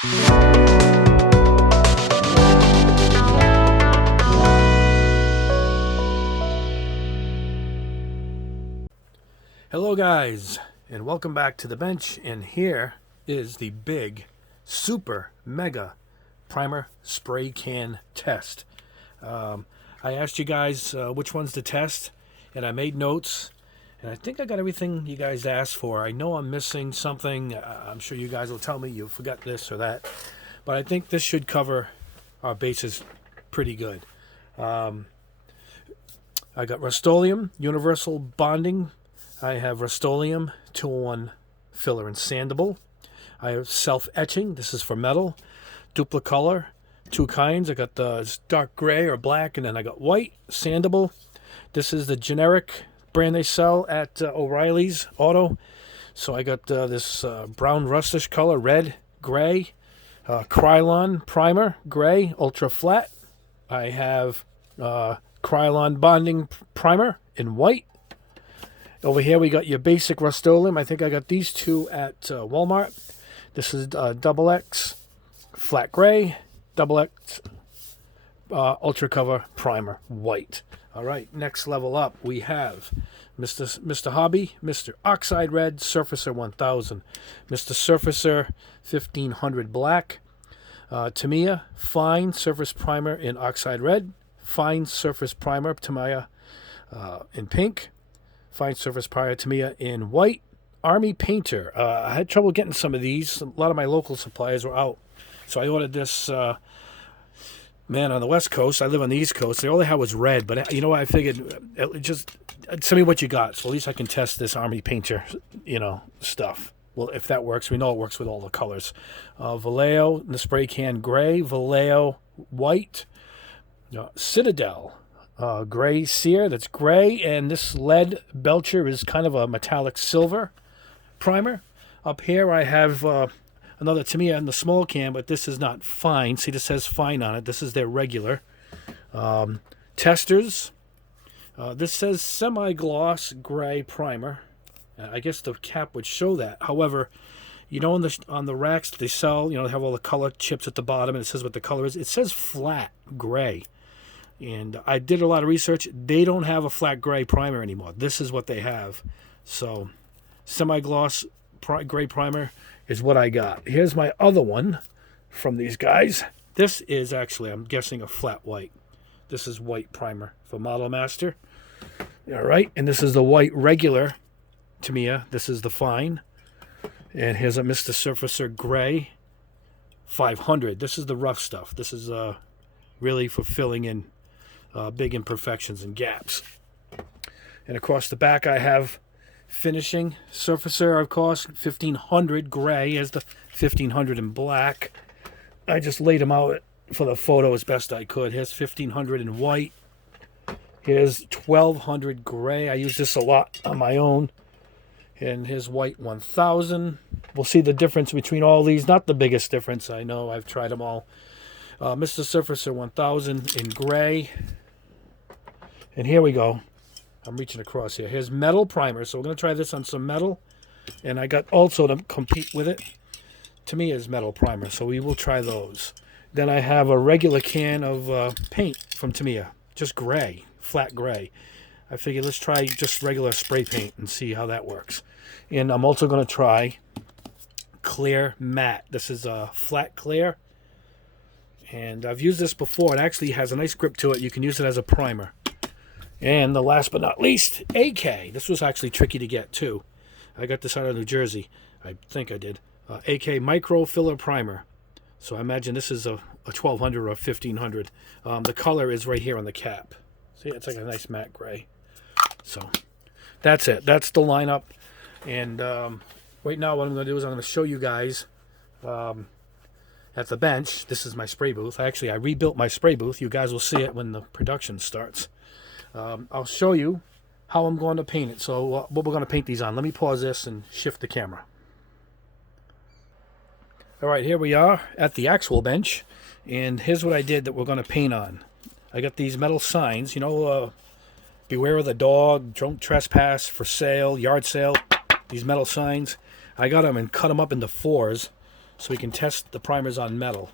Hello guys, and welcome back to the bench, and here is the big super mega primer spray can test. I asked you guys which ones to test, and I made notes, and I think I got everything you guys asked for. I know I'm missing something. I'm sure you guys will tell me you forgot this or that, but I think this should cover our bases pretty good. I got Rust-Oleum universal bonding. I have Rust-Oleum 201 filler and sandable. I have Self-Etching. This is for metal. Dupli-Color, two kinds. I got the dark gray or black, and then I got white, sandable. This is the generic brand they sell at O'Reilly's Auto. So I got this brown rustish color, red, gray, Krylon primer, gray, ultra flat. I have Krylon bonding primer in white. Over here we got your basic Rust-Oleum. I think I got these two at Walmart. This is double X flat gray, double X ultra cover primer white. All right, next level up we have Mr. Hobby, Mr. Oxide Red Surfacer 1000, Mr. Surfacer 1500 black, Tamiya fine surface primer in Oxide Red, fine surface primer Tamiya in pink, fine surface primer Tamiya in white. Army Painter. I had trouble getting some of these. A lot of my local suppliers were out. So I ordered this, man, on the West Coast. I live on the East Coast. All they had was red. But you know what? I figured, just send me what you got. So at least I can test this Army Painter, stuff. Well, if that works, we know it works with all the colors. Vallejo, the spray can gray. Vallejo white. Citadel. Gray sear, that's gray, and this lead Belcher is kind of a metallic silver primer. Up here I have another Tamiya in the small can, but this is not fine. See, this says fine on it. This is their regular. Testers. This says semi-gloss gray primer. I guess the cap would show that. However, on the racks they sell, they have all the color chips at the bottom, and it says what the color is. It says flat gray. And I did a lot of research. They don't have a flat gray primer anymore. This is what they have. So, semi-gloss gray primer is what I got. Here's my other one from these guys. This is actually, I'm guessing, a flat white. This is white primer for Model Master. All right. And this is the white regular Tamiya. This is the fine. And here's a Mr. Surfacer Gray 500. This is the rough stuff. This is really for filling in big imperfections and gaps. And across the back I have finishing Surfacer, of course, 1500 gray as the 1500 in black. I just laid them out for the photo as best I could. Here's 1500 in white. Here's 1200 gray. I use this a lot on my own. And here's white 1000. We'll see the difference between all these. Not the biggest difference, I know. I've tried them all. Mr. Surfacer 1000 in gray. And here we go. I'm reaching across here. Here's metal primer. So we're going to try this on some metal. And I got also to compete with it, Tamiya's metal primer. So we will try those. Then I have a regular can of paint from Tamiya. Just gray. Flat gray. I figured let's try just regular spray paint and see how that works. And I'm also going to try clear matte. This is a flat clear. And I've used this before. It actually has a nice grip to it. You can use it as a primer. And the last but not least, AK. This was actually tricky to get too. I got this out of New Jersey. I think I did. AK Micro Filler Primer. So I imagine this is a 1200 or a 1500. The color is right here on the cap. See, it's like a nice matte gray. So that's it. That's the lineup. And right now what I'm going to do is I'm going to show you guys at the bench. This is my spray booth. Actually, I rebuilt my spray booth. You guys will see it when the production starts. I'll show you how I'm going to paint it. So what we're going to paint these on. Let me pause this and shift the camera. All right, here we are at the actual bench. And here's what I did that we're going to paint on. I got these metal signs, beware of the dog, don't trespass, for sale, yard sale. These metal signs. I got them and cut them up into 4s. so we can test the primers on metal.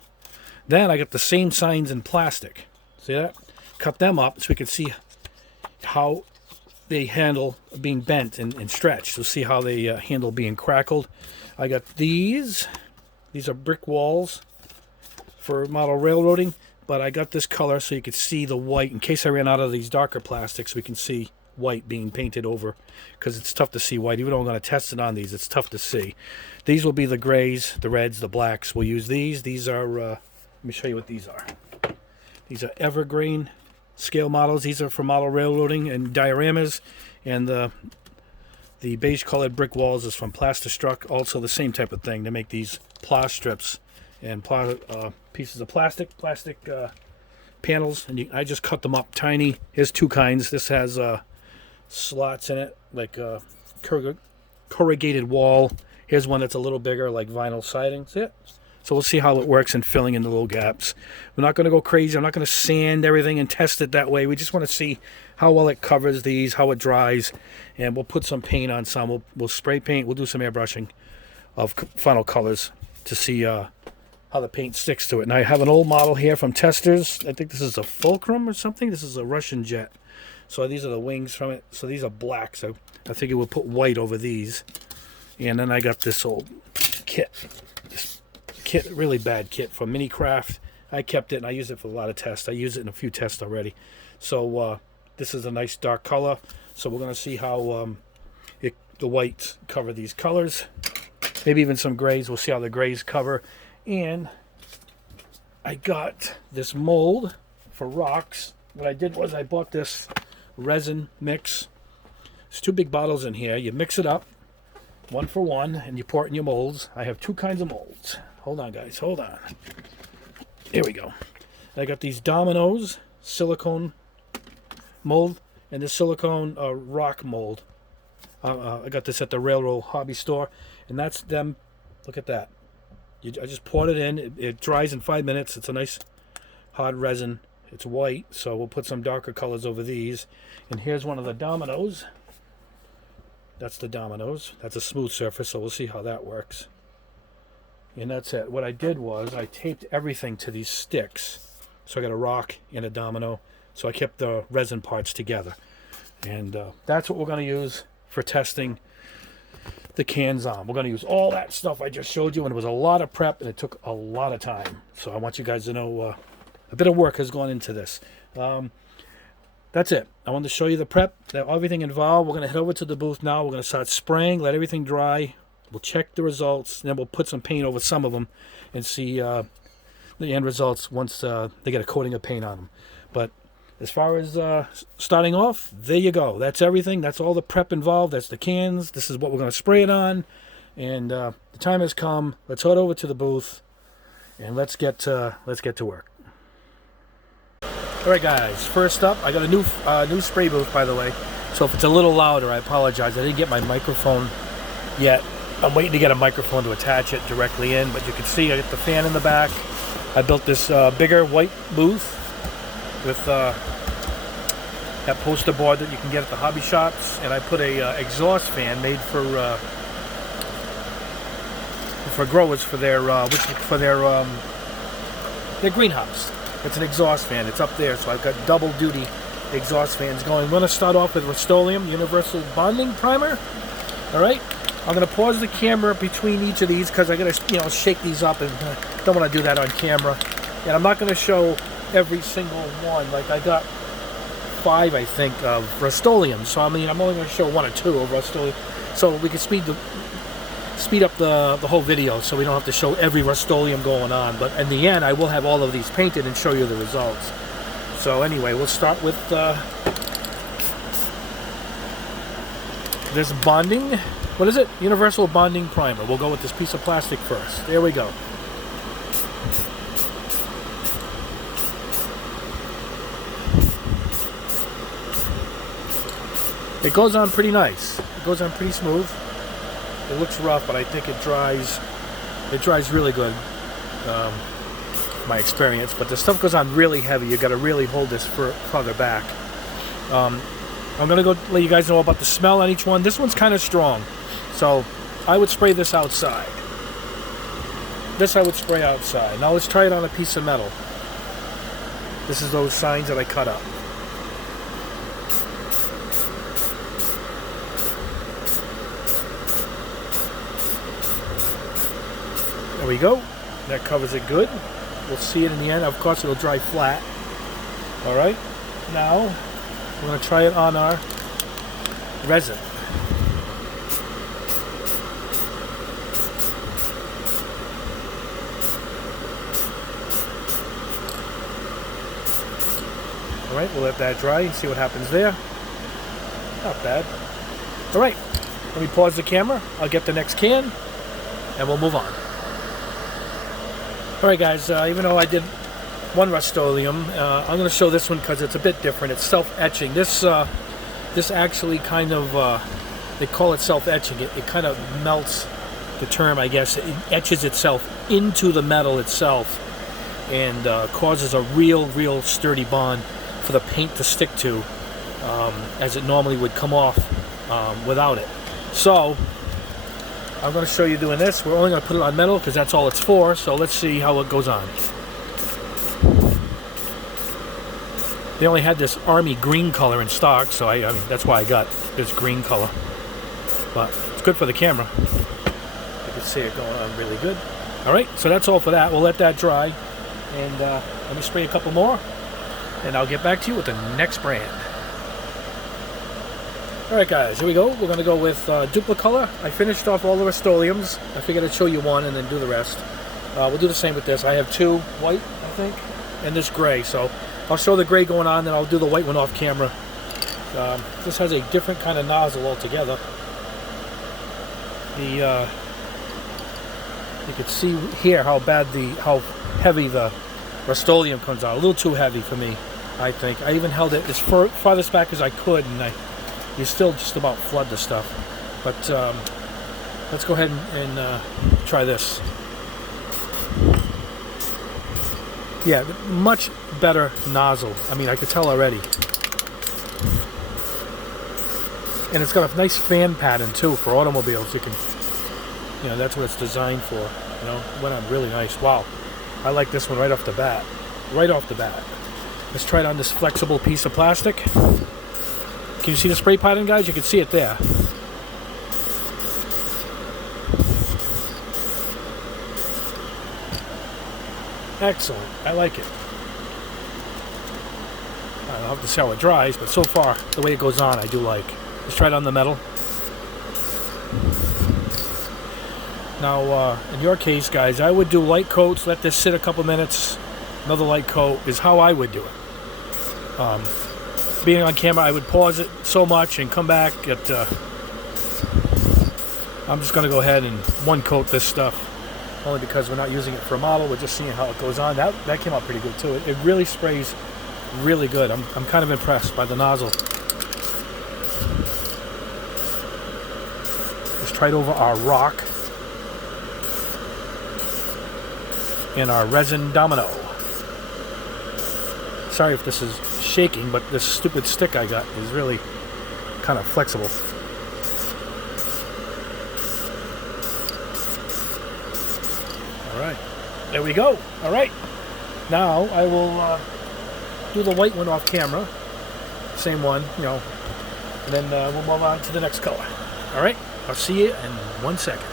Then I got the same signs in plastic. See that? Cut them up so we can see how they handle being bent and stretched. So see how they handle being crackled. I got these. These are brick walls for model railroading, but I got this color so you could see the white. In case I ran out of these darker plastics, we can see white being painted over, because it's tough to see white. Even though I'm going to test it on these, it's tough to see. These will be the grays, the reds, the blacks. We'll use these. These are, let me show you what these are. These are evergreen scale models. These are for model railroading and dioramas. And the beige colored brick walls is from Plastistruck. Also the same type of thing. They make these plas strips and pieces of plastic panels. And I just cut them up tiny. Here's two kinds. This has slots in it, like corrugated wall. Here's one that's a little bigger, like vinyl siding. See it? So we'll see how it works in filling in the little gaps. We're not going to go crazy. I'm not going to sand everything and test it that way. We just want to see how well it covers these, how it dries, and we'll put some paint on some. We'll spray paint. We'll do some airbrushing of final colors to see how the paint sticks to it. And I have an old model here from Testers. I think this is a Fulcrum or something. This is a Russian jet. So these are the wings from it. So these are black. So I figured we'll put white over these. And then I got this old kit. Really bad kit from Minicraft. I kept it and I used it for a lot of tests. I used it in a few tests already. So this is a nice dark color. So we're going to see how the whites cover these colors. Maybe even some grays. We'll see how the grays cover. And I got this mold for rocks. What I did was I bought this resin mix. There's 2 big bottles in here. You mix it up, 1 for 1, and you pour it in your molds. I have 2 kinds of molds. Hold on, guys. Hold on. Here we go. I got these Dominoes silicone mold and this silicone rock mold. I got this at the Railroad Hobby Store, and that's them. Look at that. I just poured it in. It dries in 5 minutes. It's a nice hard resin. It's white, so we'll put some darker colors over these. And here's one of the Dominoes. That's the Dominoes. That's a smooth surface, so we'll see how that works. And that's it. What I did was I taped everything to these sticks. So I got a rock and a domino. So I kept the resin parts together. And that's what we're going to use for testing the cans on. We're going to use all that stuff I just showed you. And it was a lot of prep and it took a lot of time. So I want you guys to know a bit of work has gone into this. That's it. I wanted to show you the prep, everything involved. We're going to head over to the booth now. We're going to start spraying, let everything dry. We'll check the results, and then we'll put some paint over some of them and see the end results once they get a coating of paint on them. But as far as starting off, there you go. That's everything. That's all the prep involved. That's the cans. This is what we're going to spray it on. And the time has come. Let's head over to the booth, and let's get to work. All right, guys. First up, I got a new spray booth, by the way. So if it's a little louder, I apologize. I didn't get my microphone yet. I'm waiting to get a microphone to attach it directly in, but you can see I got the fan in the back. I built this bigger white booth with that poster board that you can get at the hobby shops, and I put a exhaust fan made for growers for their greenhouse. It's an exhaust fan. It's up there, so I've got double duty exhaust fans going. I'm going to start off with Rust-Oleum Universal Bonding Primer. All right. I'm going to pause the camera between each of these because I got to, shake these up, and don't want to do that on camera. And I'm not going to show every single one. Like I got 5, I think, of Rust-Oleum. So I'm only going to show 1 or 2 of Rust-Oleum, so we can speed up the whole video, so we don't have to show every Rust-Oleum going on. But in the end, I will have all of these painted and show you the results. So anyway, we'll start with this bonding. What is it? Universal Bonding Primer. We'll go with this piece of plastic first. There we go. It goes on pretty nice. It goes on pretty smooth. It looks rough, but I think it dries. It dries really good. My experience. But the stuff goes on really heavy. You got to really hold this further back. I'm gonna go let you guys know about the smell on each one. This one's kind of strong, so I would spray this outside. This I would spray outside. Now let's try it on a piece of metal. This is those signs that I cut up. There we go. That covers it good. We'll see it in the end. Of course, it'll dry flat. All right. Now, we're going to try it on our resin. All right, we'll let that dry and see what happens there. Not bad. All right, let me pause the camera. I'll get the next can, and we'll move on. All right, guys, even though I did one Rust-Oleum, I'm going to show this one because it's a bit different. It's self-etching. This actually kind of, they call it self-etching. It kind of melts, the term, I guess. It etches itself into the metal itself and causes a real sturdy bond for the paint to stick to, as it normally would come off without it. So I'm going to show you doing this. We're only going to put it on metal because that's all it's for. So let's see how it goes on. They only had this army green color in stock, so I mean that's why I got this green color. But it's good for the camera. You can see it going on really good. All right, so that's all for that. We'll let that dry, and let me spray a couple more, and I'll get back to you with the next brand. All right, guys, here we go. We're going to go with Dupli-Color. I finished off all the Rust-Oleums. I figured I'd show you one and then do the rest. We'll do the same with this. I have two white, I think, and this gray. So I'll show the gray going on, then I'll do the white one off camera. This has a different kind of nozzle altogether. You can see here how heavy the Rust-Oleum comes out. A little too heavy for me, I think. I even held it as farthest back as I could, and you still just about flood the stuff. But let's go ahead and try this. Yeah, much better nozzle. I mean, I could tell already. And it's got a nice fan pattern too for automobiles. You can, that's what it's designed for. It went on really nice. Wow, I like this one right off the bat. Right off the bat. Let's try it on this flexible piece of plastic. Can you see the spray pattern, guys? You can see it there. Excellent. I like it. I'll have to see how it dries, but so far, the way it goes on, I do like. Let's try it on the metal. Now, in your case, guys, I would do light coats, let this sit a couple minutes. Another light coat is how I would do it. Being on camera, I would pause it so much and come back at... I'm just going to go ahead and one coat this stuff. Only because we're not using it for a model, we're just seeing how it goes on. That came out pretty good too. It really sprays really good. I'm kind of impressed by the nozzle. Let's try it over our rock and our resin domino. Sorry if this is shaking, but this stupid stick I got is really kind of flexible. Alright, there we go. Alright, now I will do the white one off camera. Same one, and then we'll move on to the next color. Alright, I'll see you in 1 second.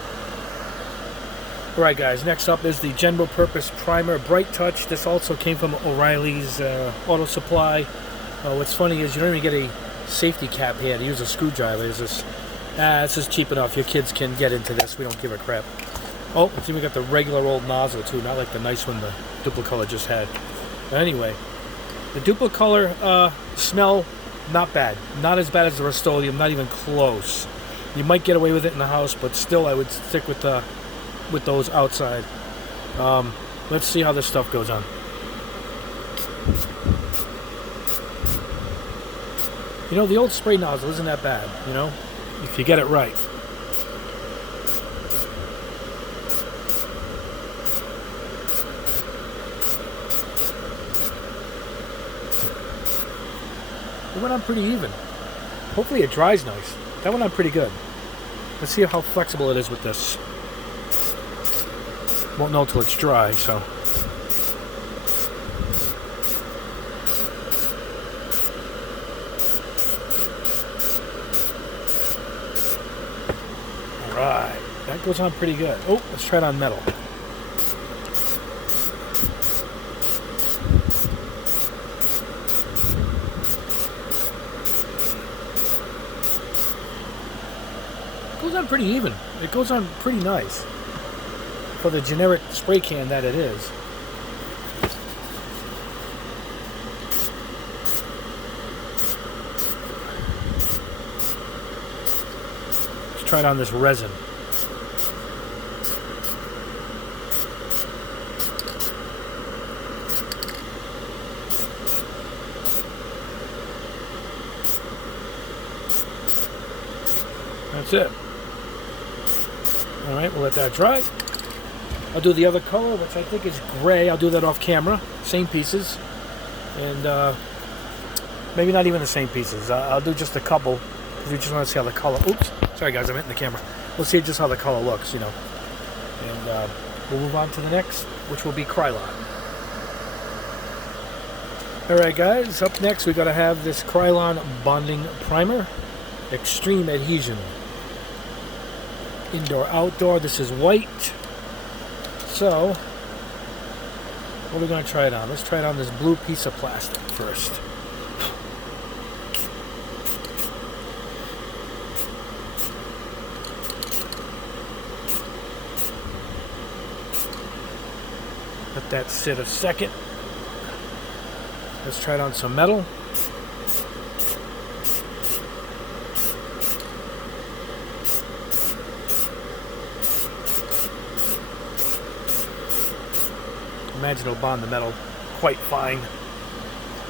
Alright guys, next up is the General Purpose Primer Bright Touch. This also came from O'Reilly's Auto Supply. What's funny is you don't even get a safety cap here to use a screwdriver. This is cheap enough. Your kids can get into this. We don't give a crap. Oh, it's even got the regular old nozzle too, not like the nice one the Dupli-Color just had. But anyway, the Dupli-Color smell, not bad. Not as bad as the Rust-Oleum, not even close. You might get away with it in the house, but still I would stick with those outside. Let's see how this stuff goes on. The old spray nozzle isn't that bad, if you get it right. It went on pretty even. Hopefully it dries nice. That went on pretty good. Let's see how flexible it is with this. Won't know till it's dry, so. Alright, that goes on pretty good. Oh, let's try it on metal. Goes on pretty even. It goes on pretty nice for the generic spray can that it is. Let's try it on this resin. That's it. Alright, we'll let that dry. I'll do the other color, which I think is gray. I'll do that off camera. Same pieces. And maybe not even the same pieces. I'll do just a couple, because we just want to see how the color... Oops. Sorry, guys. I'm hitting the camera. We'll see just how the color looks, you know. And we'll move on to the next, which will be Krylon. Alright, guys. Up next, we're going to have this Krylon bonding primer. Extreme Adhesion. Indoor, outdoor. This is white. So, what are we going to try it on? Let's try it on this blue piece of plastic first. Let that sit a second. Let's try it on some metal. Imagine it'll bond the metal quite fine.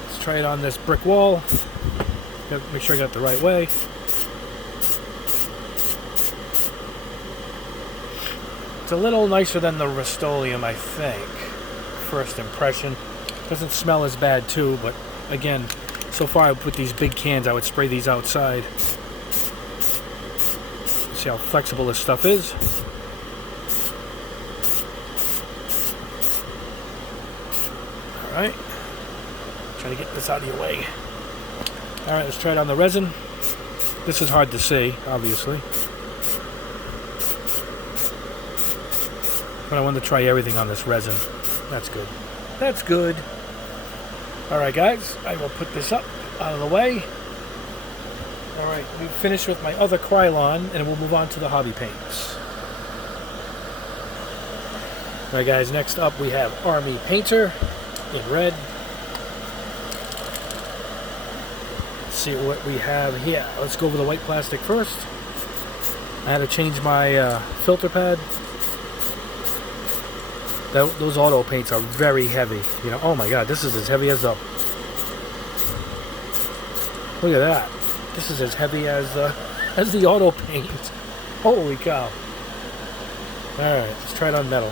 Let's try it on this brick wall. Make sure I got it the right way. It's a little nicer than the Rust-Oleum, I think. First impression. Doesn't smell as bad too, but again, so far with these big cans, I would spray these outside. See how flexible this stuff is. Alright, try to get this out of your way. Alright, let's try it on the resin. This is hard to see, obviously. But I wanted to try everything on this resin. That's good. That's good. Alright, guys, I will put this up out of the way. Alright, we've finished with my other Krylon, and we'll move on to the hobby paints. Alright, guys, next up we have Army Painter in red. Let's see what we have here. Let's go over the white plastic first. I had to change my filter pad. Those auto paints are very heavy. You know, oh my god, this is as heavy as the... Look at that. This is as heavy as the auto paint. Holy cow. Alright, let's try it on metal.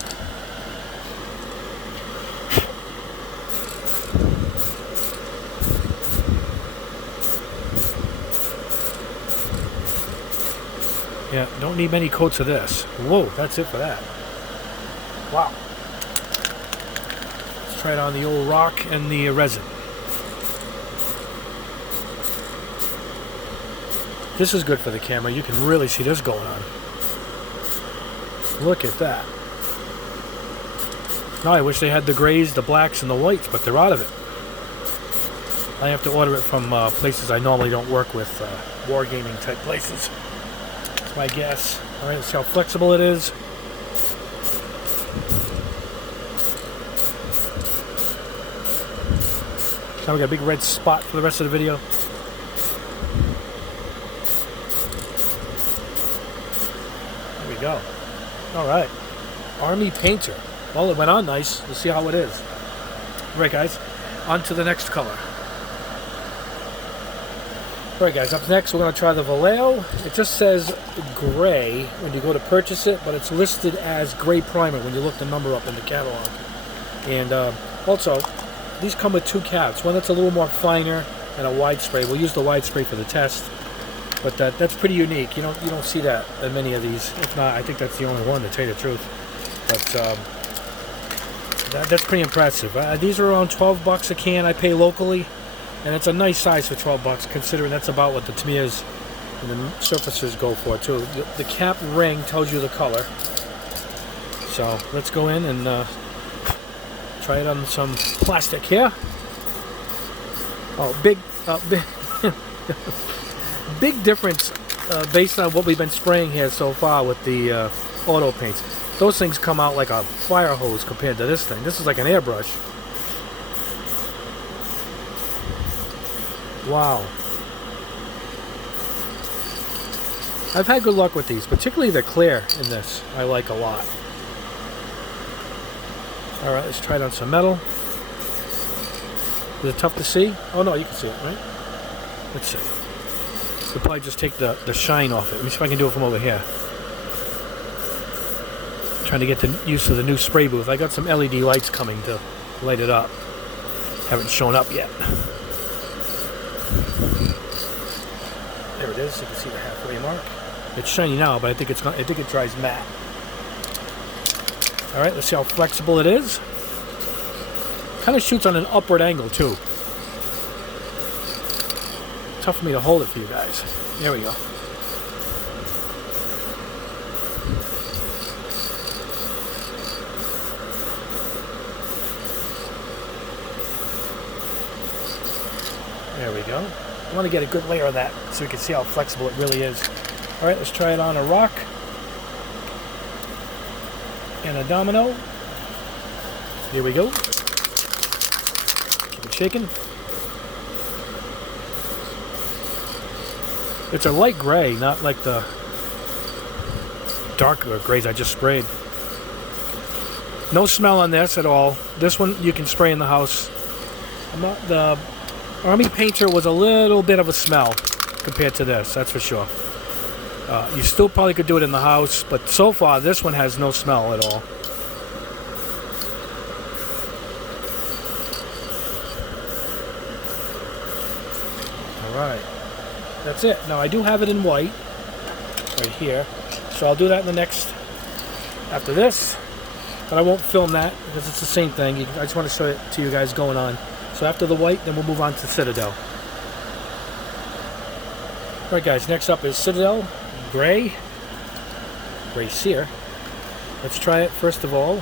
Yeah, don't need many coats of this. Whoa, that's it for that. Wow. Let's try it on the old rock and the resin. This is good for the camera. You can really see this going on. Look at that. Now I wish they had the grays, the blacks, and the whites, but they're out of it. I have to order it from places I normally don't work with, wargaming type places. My guess. Alright, let's see how flexible it is. Now we got a big red spot for the rest of the video. There we go. Alright. Army Painter. Well, it went on nice. Let's see how it is. Alright, guys. On to the next color. Alright guys, up next we're going to try the Vallejo. It just says gray when you go to purchase it, but it's listed as gray primer when you look the number up in the catalog. And also, these come with two caps. One that's a little more finer and a wide spray. We'll use the wide spray for the test, but that's pretty unique. You don't see that in many of these. If not, I think that's the only one, to tell you the truth. But That's pretty impressive. These are around 12 bucks a can I pay locally, and it's a nice size for 12 bucks considering that's about what the Tamiyas and the surfacers go for too. The cap ring tells you the color. So let's go in and try it on some plastic here. Oh, big big difference based on what we've been spraying here so far with the auto paints. Those things come out like a fire hose compared to this thing. This is like an airbrush. Wow. I've had good luck with these, particularly the clear in this. I like a lot. Alright, let's try it on some metal. Is it tough to see? Oh no, you can see it, right? Let's see. We'll probably just take the shine off it. Let me see if I can do it from over here. Trying to get used to the new spray booth. I got some LED lights coming to light it up. Haven't shown up yet. There it is. You can see the halfway mark. It's shiny now, but I think it dries matte. All right, let's see how flexible it is. Kind of shoots on an upward angle too. Tough for me to hold it for you guys. There we go. There we go. I want to get a good layer of that so we can see how flexible it really is. All right, let's try it on a rock and a domino. Here we go. Keep it shaking. It's a light gray, not like the darker grays I just sprayed. No smell on this at all. This one you can spray in the house. The Army Painter was a little bit of a smell compared to this, that's for sure. You still probably could do it in the house, but so far this one has no smell at all. Alright, that's it. Now I do have it in white, right here, so I'll do that in the next, after this, but I won't film that because it's the same thing. I just want to show it to you guys going on. So after the white, then we'll move on to Citadel. Alright guys, next up is Citadel Gray Sear. Let's try it first of all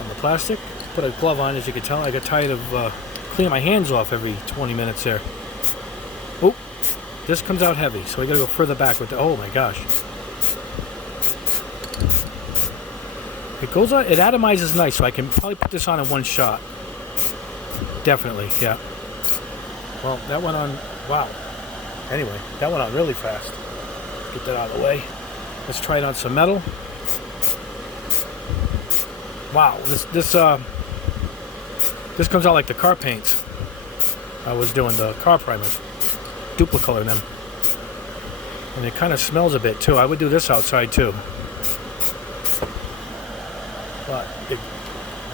on the plastic. Put a glove on, as you can tell. I got tired of cleaning my hands off every 20 minutes there. Oh, this comes out heavy, so we gotta go further back with the, oh my gosh. It goes on, it atomizes nice, so I can probably put this on in one shot. Definitely, yeah. Well, that went on, wow. Anyway, that went on really fast. Get that out of the way. Let's try it on some metal. Wow, this comes out like the car paints. I was doing the car primers. Dupli-Color them. And it kind of smells a bit too. I would do this outside too. But it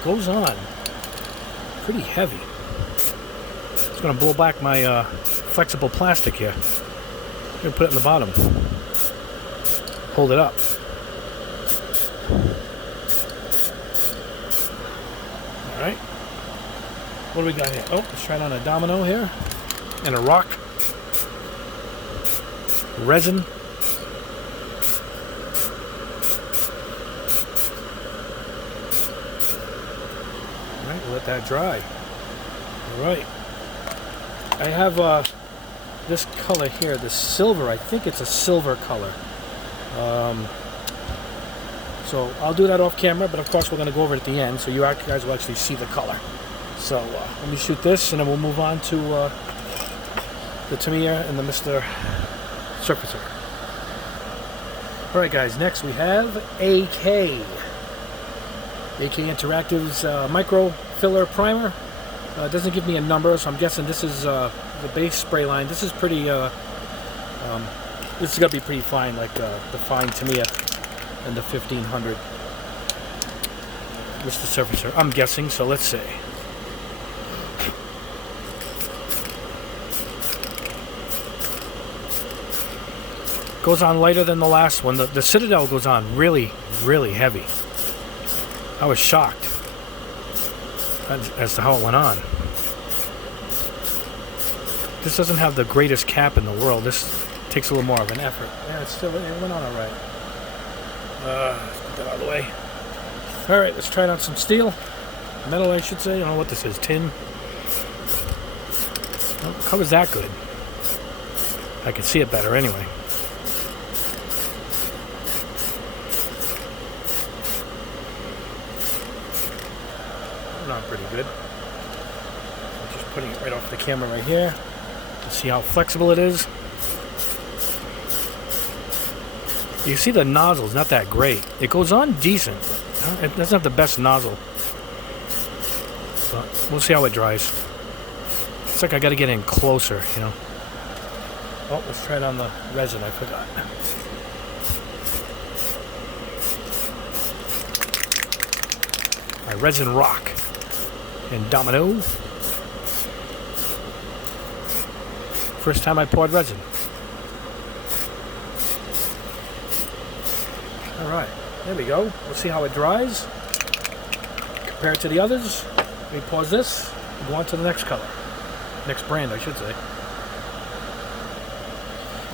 goes on pretty heavy. It's going to blow back my flexible plastic here. I'm going to put it in the bottom. Hold it up. Alright. What do we got here? Oh, let's try it on a domino here. And a rock. Resin. Alright, we'll let that dry. Alright. I have this color here, the silver. I think it's a silver color. So I'll do that off camera, but of course we're going to go over it at the end, so you guys will actually see the color. So let me shoot this, and then we'll move on to the Tamiya and the Mr. Surfacer. Alright guys, next we have AK Interactive's Micro Filler Primer. It doesn't give me a number, so I'm guessing this is the base spray line. This is pretty, this is going to be pretty fine, like the fine Tamiya and the 1500. Mr. Surfacer, I'm guessing, so let's see. Goes on lighter than the last one. The Citadel goes on really, really heavy. I was shocked as to how it went on. This doesn't have the greatest cap in the world. This takes a little more of an effort. Yeah, it went on all right. Let's put that out of the way. All right, let's try it on some steel. Metal, I should say. I don't know what this is. Tin. Well, cover's that good. I can see it better anyway. Not pretty good. I'm just putting it right off the camera right here. See how flexible it is. You see the nozzle's not that great. It goes on decent. It doesn't have the best nozzle. But we'll see how it dries. It's like I got to get in closer, you know. Oh, let's try it on the resin. I forgot. My Resin Rock and Domino. First time I poured resin. All right, there we go. Let's see how it dries. Compare it to the others. Let me pause this and go on to the next color. Next brand, I should say.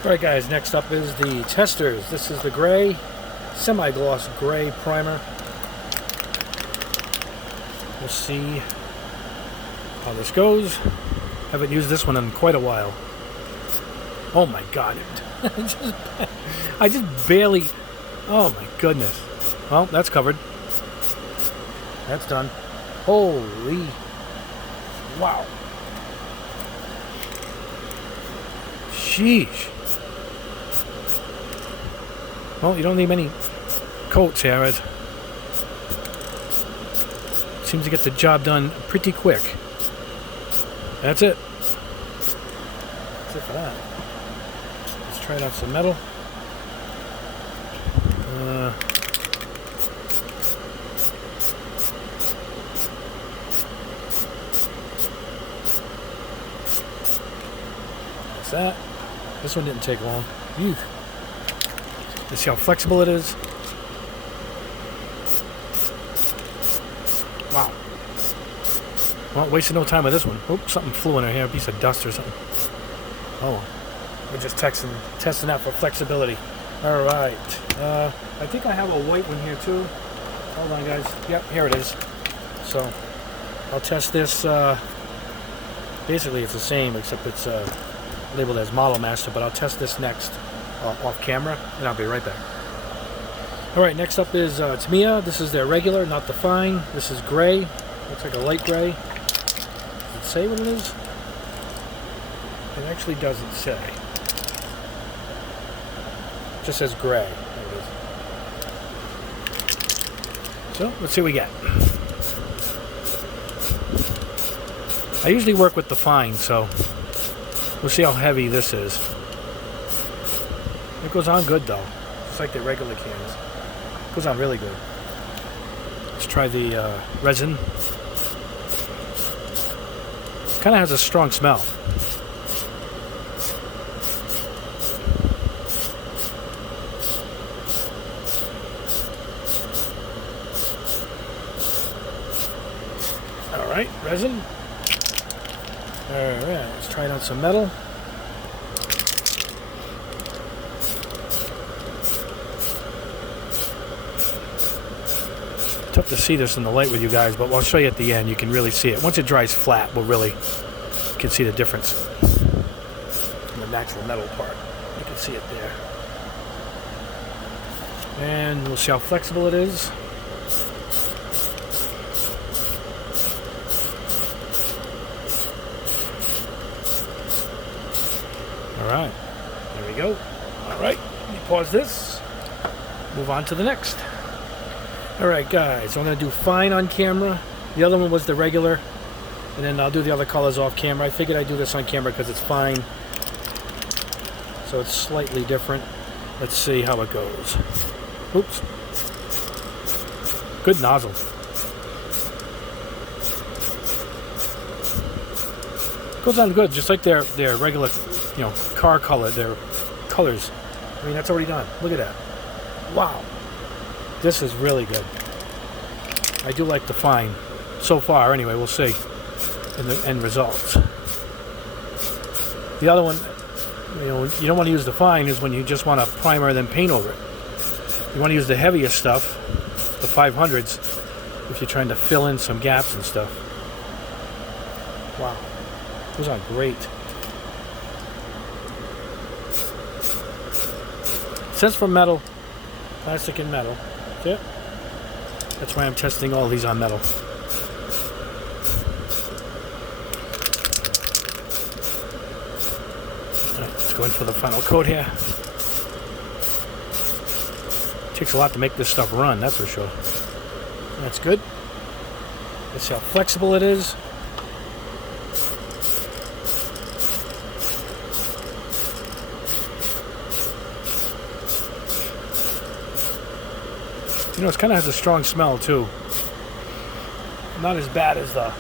All right, guys, next up is the testers. This is the gray, semi-gloss gray primer. We'll see how this goes. Haven't used this one in quite a while. Oh my God. I just barely, oh my goodness. Well, that's covered. That's done. Holy, wow. Sheesh. Well, you don't need many coats here. It seems to get the job done pretty quick. That's it. That's it for that. Let's try it on some metal. That's that. This one didn't take long. Ew. Let's see how flexible it is. Wow. Well, wasted no time with this one. Oops, something flew in her hair, a piece of dust or something. Oh, we're just testing that for flexibility. All right. I think I have a white one here too. Hold on, guys. Yep, here it is. So I'll test this. Basically, it's the same, except it's labeled as Model Master, but I'll test this next off camera, and I'll be right back. All right, next up is Tamiya. This is their regular, not the fine. This is gray. Looks like a light gray. Does it say what it is? It actually doesn't say. It just says gray. There it is. So, let's see what we get. I usually work with the fine, so we'll see how heavy this is. It goes on good though. It's like the regular cans. It goes on really good. Let's try the resin. Kind of has a strong smell. All right, resin. All right, let's try it on some metal. Tough to see this in the light with you guys, but I'll show you at the end. You can really see it. Once it dries flat, you can see the difference in the natural metal part. You can see it there. And we'll see how flexible it is. All right, there we go. All right, let me pause this. Move on to the next. All right, guys, I'm going to do fine on camera. The other one was the regular, and then I'll do the other colors off camera. I figured I'd do this on camera because it's fine, so it's slightly different. Let's see how it goes. Oops. Good nozzle. Goes on good, just like their regular, car color, their colors. I mean, that's already done. Look at that. Wow. This is really good. I do like the fine. So far, anyway, we'll see in the end results. The other one, you don't want to use the fine is when you just want to primer and then paint over it. You want to use the heavier stuff, the 500s, if you're trying to fill in some gaps and stuff. Wow, those are great. It says for metal, plastic and metal. Yeah. That's why I'm testing all these on metal. Let's go in for the final coat here. Takes a lot to make this stuff run, that's for sure. That's good. Let's see how flexible it is. You know, it kind of has a strong smell too. Not as bad as the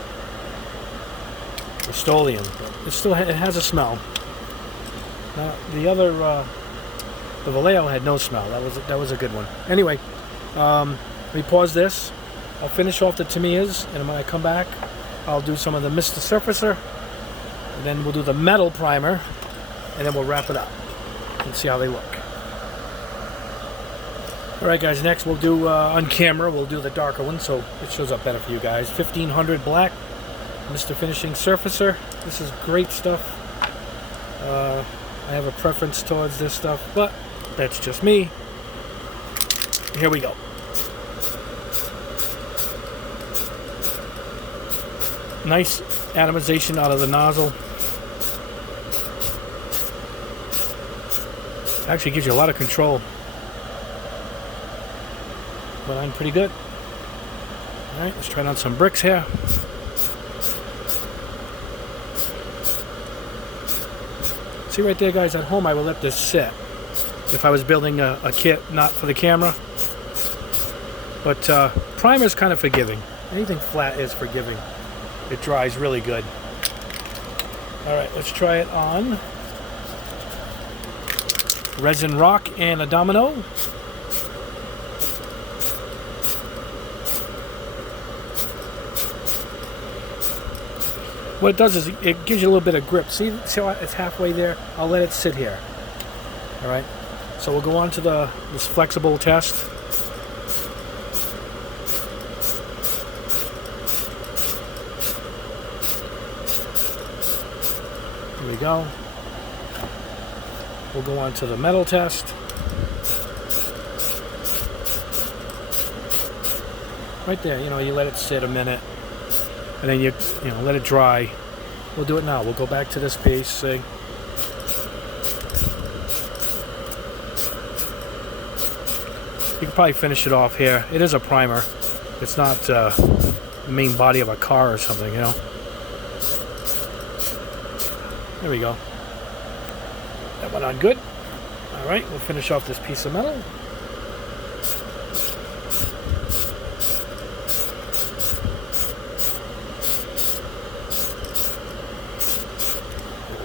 Rust-Oleum, but it has a smell. The other, the Vallejo had no smell. That was a good one. Anyway, let me pause this. I'll finish off the Tamiyas, and when I come back, I'll do some of the Mr. Surfacer, and then we'll do the metal primer, and then we'll wrap it up and see how they look. Alright guys, next we'll do, on camera, we'll do the darker one so it shows up better for you guys. 1500 black, Mr. Finishing Surfacer. This is great stuff. I have a preference towards this stuff, but that's just me. Here we go. Nice atomization out of the nozzle. Actually gives you a lot of control. But I'm pretty good. Alright, let's try it on some bricks here. See right there, guys, at home I will let this sit. If I was building a kit not for the camera. But primer is kind of forgiving. Anything flat is forgiving. It dries really good. Alright, let's try it on Resin Rock and a Domino. What it does is it gives you a little bit of grip. See how it's halfway there? I'll let it sit here. Alright, so we'll go on to this flexible test. Here we go. We'll go on to the metal test. Right there, you let it sit a minute. And then you let it dry. We'll do it now. We'll go back to this piece. See? You can probably finish it off here. It is a primer. It's not the main body of a car or something, There we go. That went on good. All right, we'll finish off this piece of metal.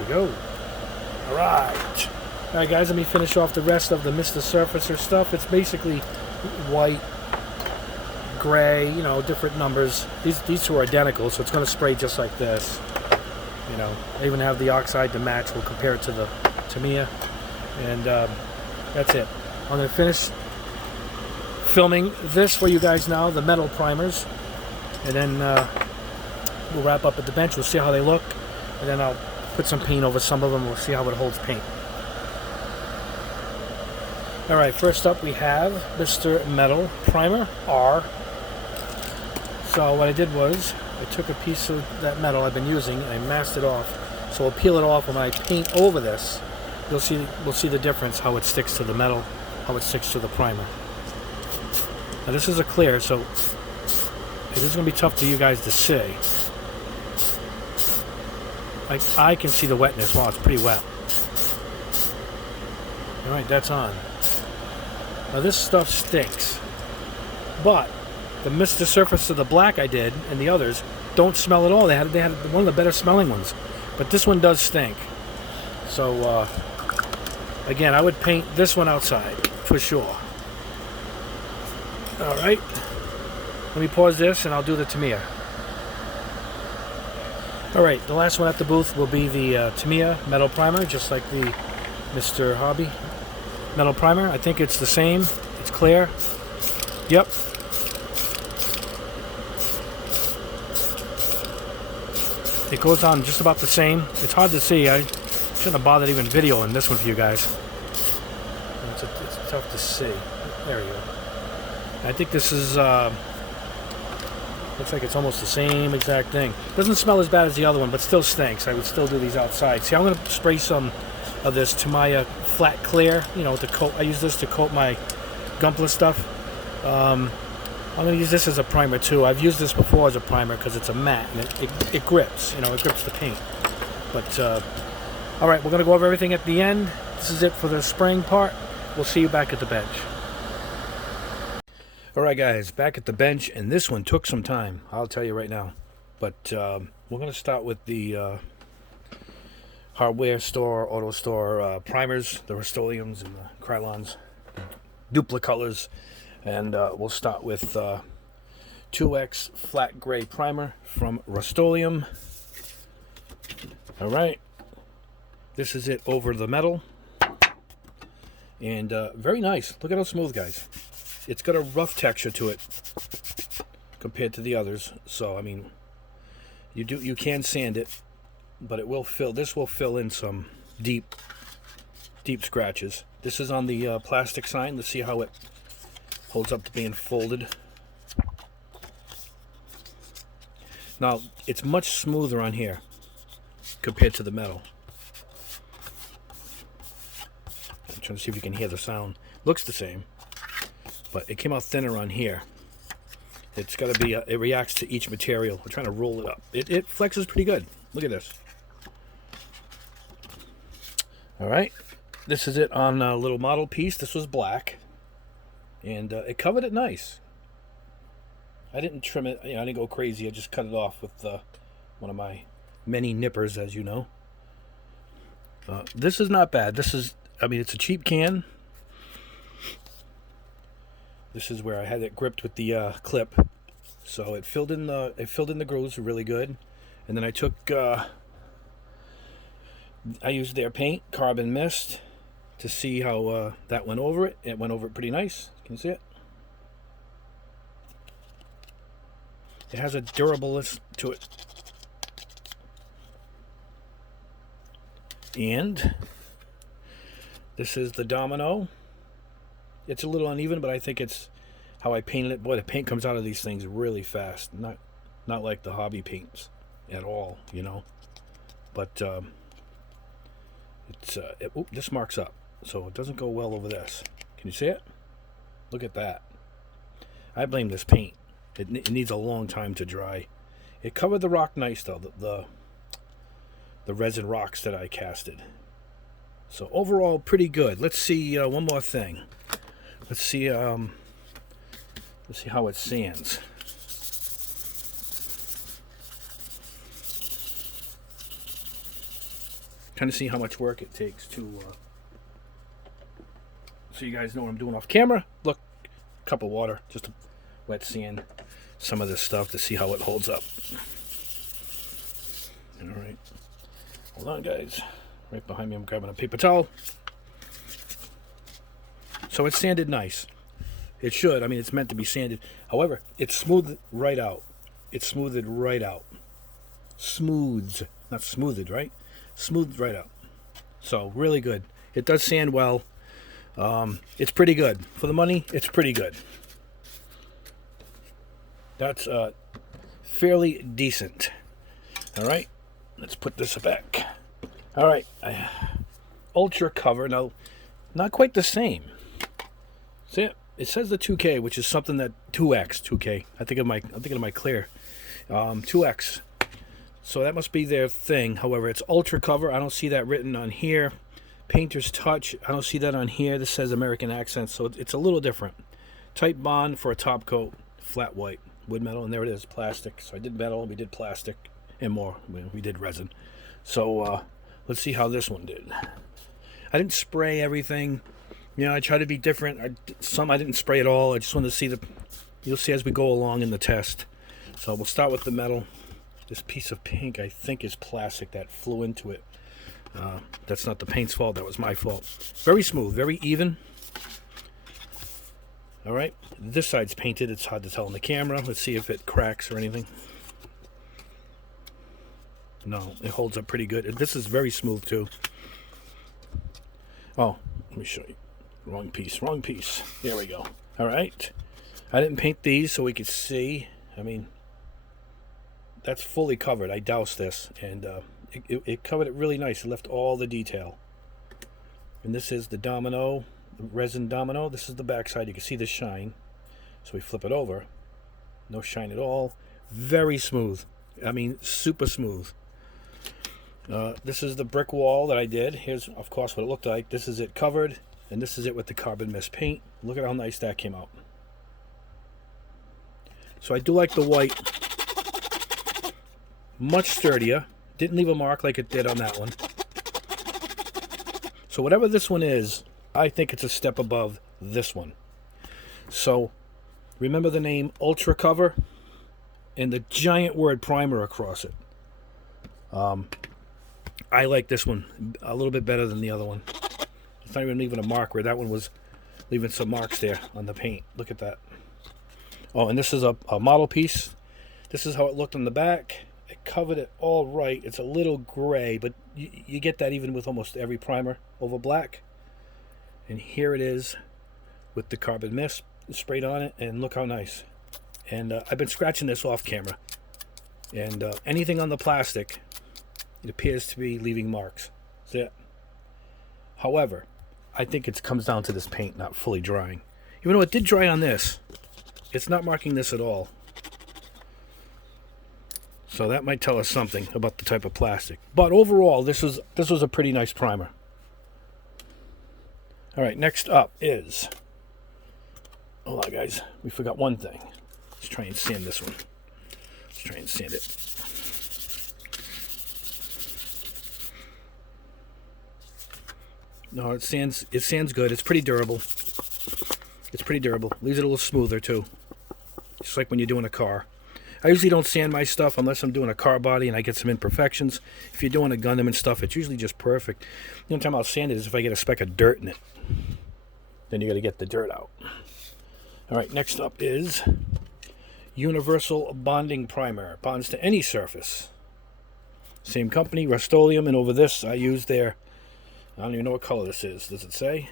Go. Alright, guys, let me finish off the rest of the Mr. Surfacer stuff. It's basically white, gray, different numbers. These two are identical, so it's going to spray just like this. I even have the oxide to match. We'll compare it to the Tamiya, and that's it. I'm going to finish filming this for you guys now, the metal primers, and then we'll wrap up at the bench. We'll see how they look, and then I'll put some paint over some of them. We'll see how it holds paint. Alright, first up we have Mr. Metal Primer R. So what I did was I took a piece of that metal I've been using and I masked it off. So I'll peel it off. When I paint over this, we'll see the difference, how it sticks to the metal, how it sticks to the primer. Now this is a clear, so it is going to be tough for you guys to see. I can see the wetness. Wow, it's pretty wet. Alright, that's on. Now this stuff stinks. But the Mr. Surface of the black I did and the others don't smell at all. They had one of the better smelling ones. But this one does stink. So again, I would paint this one outside for sure. Alright. let me pause this and I'll do the Tamiya. Alright, the last one at the booth will be the Tamiya metal primer, just like the Mr. Hobby metal primer. I think it's the same. It's clear. Yep. It goes on just about the same. It's hard to see. I shouldn't have bothered even videoing this one for you guys. It's tough to see. There you go. I think this is, looks like it's almost the same exact thing. Doesn't smell as bad as the other one, but still stinks. I would still do these outside. See, I'm going to spray some of this Tamiya flat clear, you know, to coat. I use this to coat my Gunpla stuff. I'm going to use this as a primer too. I've used this before as a primer because it's a matte and it grips, you know, it grips the paint. But, alright, we're going to go over everything at the end. This is it for the spraying part. We'll see you back at the bench. Alright guys, back at the bench, and this one took some time, I'll tell you right now. But we're going to start with the hardware store, auto store primers, the Rust-Oleums and the Krylons, Dupli-Colors. And we'll start with 2X flat gray primer from Rust-Oleum. Alright, this is it over the metal. And very nice. Look at how smooth, guys. It's got a rough texture to it compared to the others. So, I mean, you can sand it, but it will fill. This will fill in some deep scratches. This is on the plastic sign. Let's see how it holds up to being folded. Now, it's much smoother on here compared to the metal. I'm trying to see if you can hear the sound. Looks the same, but it came out thinner on here. It's got to be, it reacts to each material. We're trying to roll it up. It flexes pretty good. Look at this. All right. This is it on a little model piece. This was black. And it covered it nice. I didn't trim it. You know, I didn't go crazy. I just cut it off with one of my many nippers, as you know. This is not bad. This is, I mean, it's a cheap can. This is where I had it gripped with the clip, so it filled in the grooves really good. And then I took, I used their paint, Carbon Mist, to see how that went over it. It went over it pretty nice. Can you see it? It has a durableness to it. And this is the domino. It's a little uneven, but I think it's how I painted it. Boy, the paint comes out of these things really fast. Not like the hobby paints at all, you know. But this marks up, so it doesn't go well over this. Can you see it? Look at that. I blame this paint. It needs a long time to dry. It covered the rock nice though. The resin rocks that I casted. So overall, pretty good. Let's see one more thing. Let's see how it sands. Trying to see how much work it takes to. So you guys know what I'm doing off camera. Look, cup of water, just to wet sand some of this stuff to see how it holds up. All right, hold on, guys. Right behind me, I'm grabbing a paper towel. So it's sanded nice. It should. I mean, it's meant to be sanded. However, it's smoothed right out. It's smoothed right out. Smooths, not smoothed, right? Smoothed right out. So really good. It does sand well. It's pretty good for the money. It's pretty good. That's fairly decent. All right, let's put this back. All right, ultra cover. Now, not quite the same. See it? It says the 2K, which is something that 2K. I'm thinking of my clear 2X. So that must be their thing. However, it's ultra cover. I don't see that written on here. Painter's Touch. I don't see that on here. This says American Accent, so it's a little different. Tight bond for a top coat, flat white, wood metal, and there it is, plastic. So I did metal, we did plastic, and more. We did resin. So let's see how this one did. I didn't spray everything. You know, I try to be different. Some I didn't spray at all. I just wanted to see You'll see as we go along in the test. So we'll start with the metal. This piece of pink, I think, is plastic that flew into it. That's not the paint's fault. That was my fault. Very smooth, very even. All right, this side's painted. It's hard to tell on the camera. Let's see if it cracks or anything. No, it holds up pretty good. This is very smooth too. Oh, let me show you. Wrong piece, wrong piece. There we go. All right. I didn't paint these so we could see. I mean, that's fully covered. I doused this, and it covered it really nice. It left all the detail. And this is the domino, the resin domino. This is the back side. You can see the shine. So we flip it over. No shine at all. Very smooth. I mean, super smooth. This is the brick wall that I did. Here's, of course, what it looked like. This is it covered, and this is it with the carbon mist paint. Look at how nice that came out. So I do like the white. Much sturdier. Didn't leave a mark like it did on that one. So whatever this one is, I think it's a step above this one. So remember the name Ultra Cover and the giant word primer across it. I like this one a little bit better than the other one. It's not even leaving a mark where that one was leaving some marks there on the paint. Look at that. Oh, and this is a model piece. This is how it looked on the back. It covered it all right. It's a little gray, but you get that even with almost every primer over black. And here it is with the carbon mist sprayed on it, and look how nice. And I've been scratching this off camera. And anything on the plastic, it appears to be leaving marks. See it? However, I think it comes down to this paint not fully drying. Even though it did dry on this, it's not marking this at all. So that might tell us something about the type of plastic. But overall, this was a pretty nice primer. All right, next up is... Hold on, guys. We forgot one thing. Let's try and sand this one. Let's try and sand it. No, it sands good. It's pretty durable. It's pretty durable. Leaves it a little smoother too. Just like when you're doing a car. I usually don't sand my stuff unless I'm doing a car body and I get some imperfections. If you're doing a Gundam and stuff, it's usually just perfect. The only time I'll sand it is if I get a speck of dirt in it. Then you got to get the dirt out. All right, next up is Universal Bonding Primer. Bonds to any surface. Same company, Rust-Oleum, and over this I use their... I don't even know what color this is. Does it say?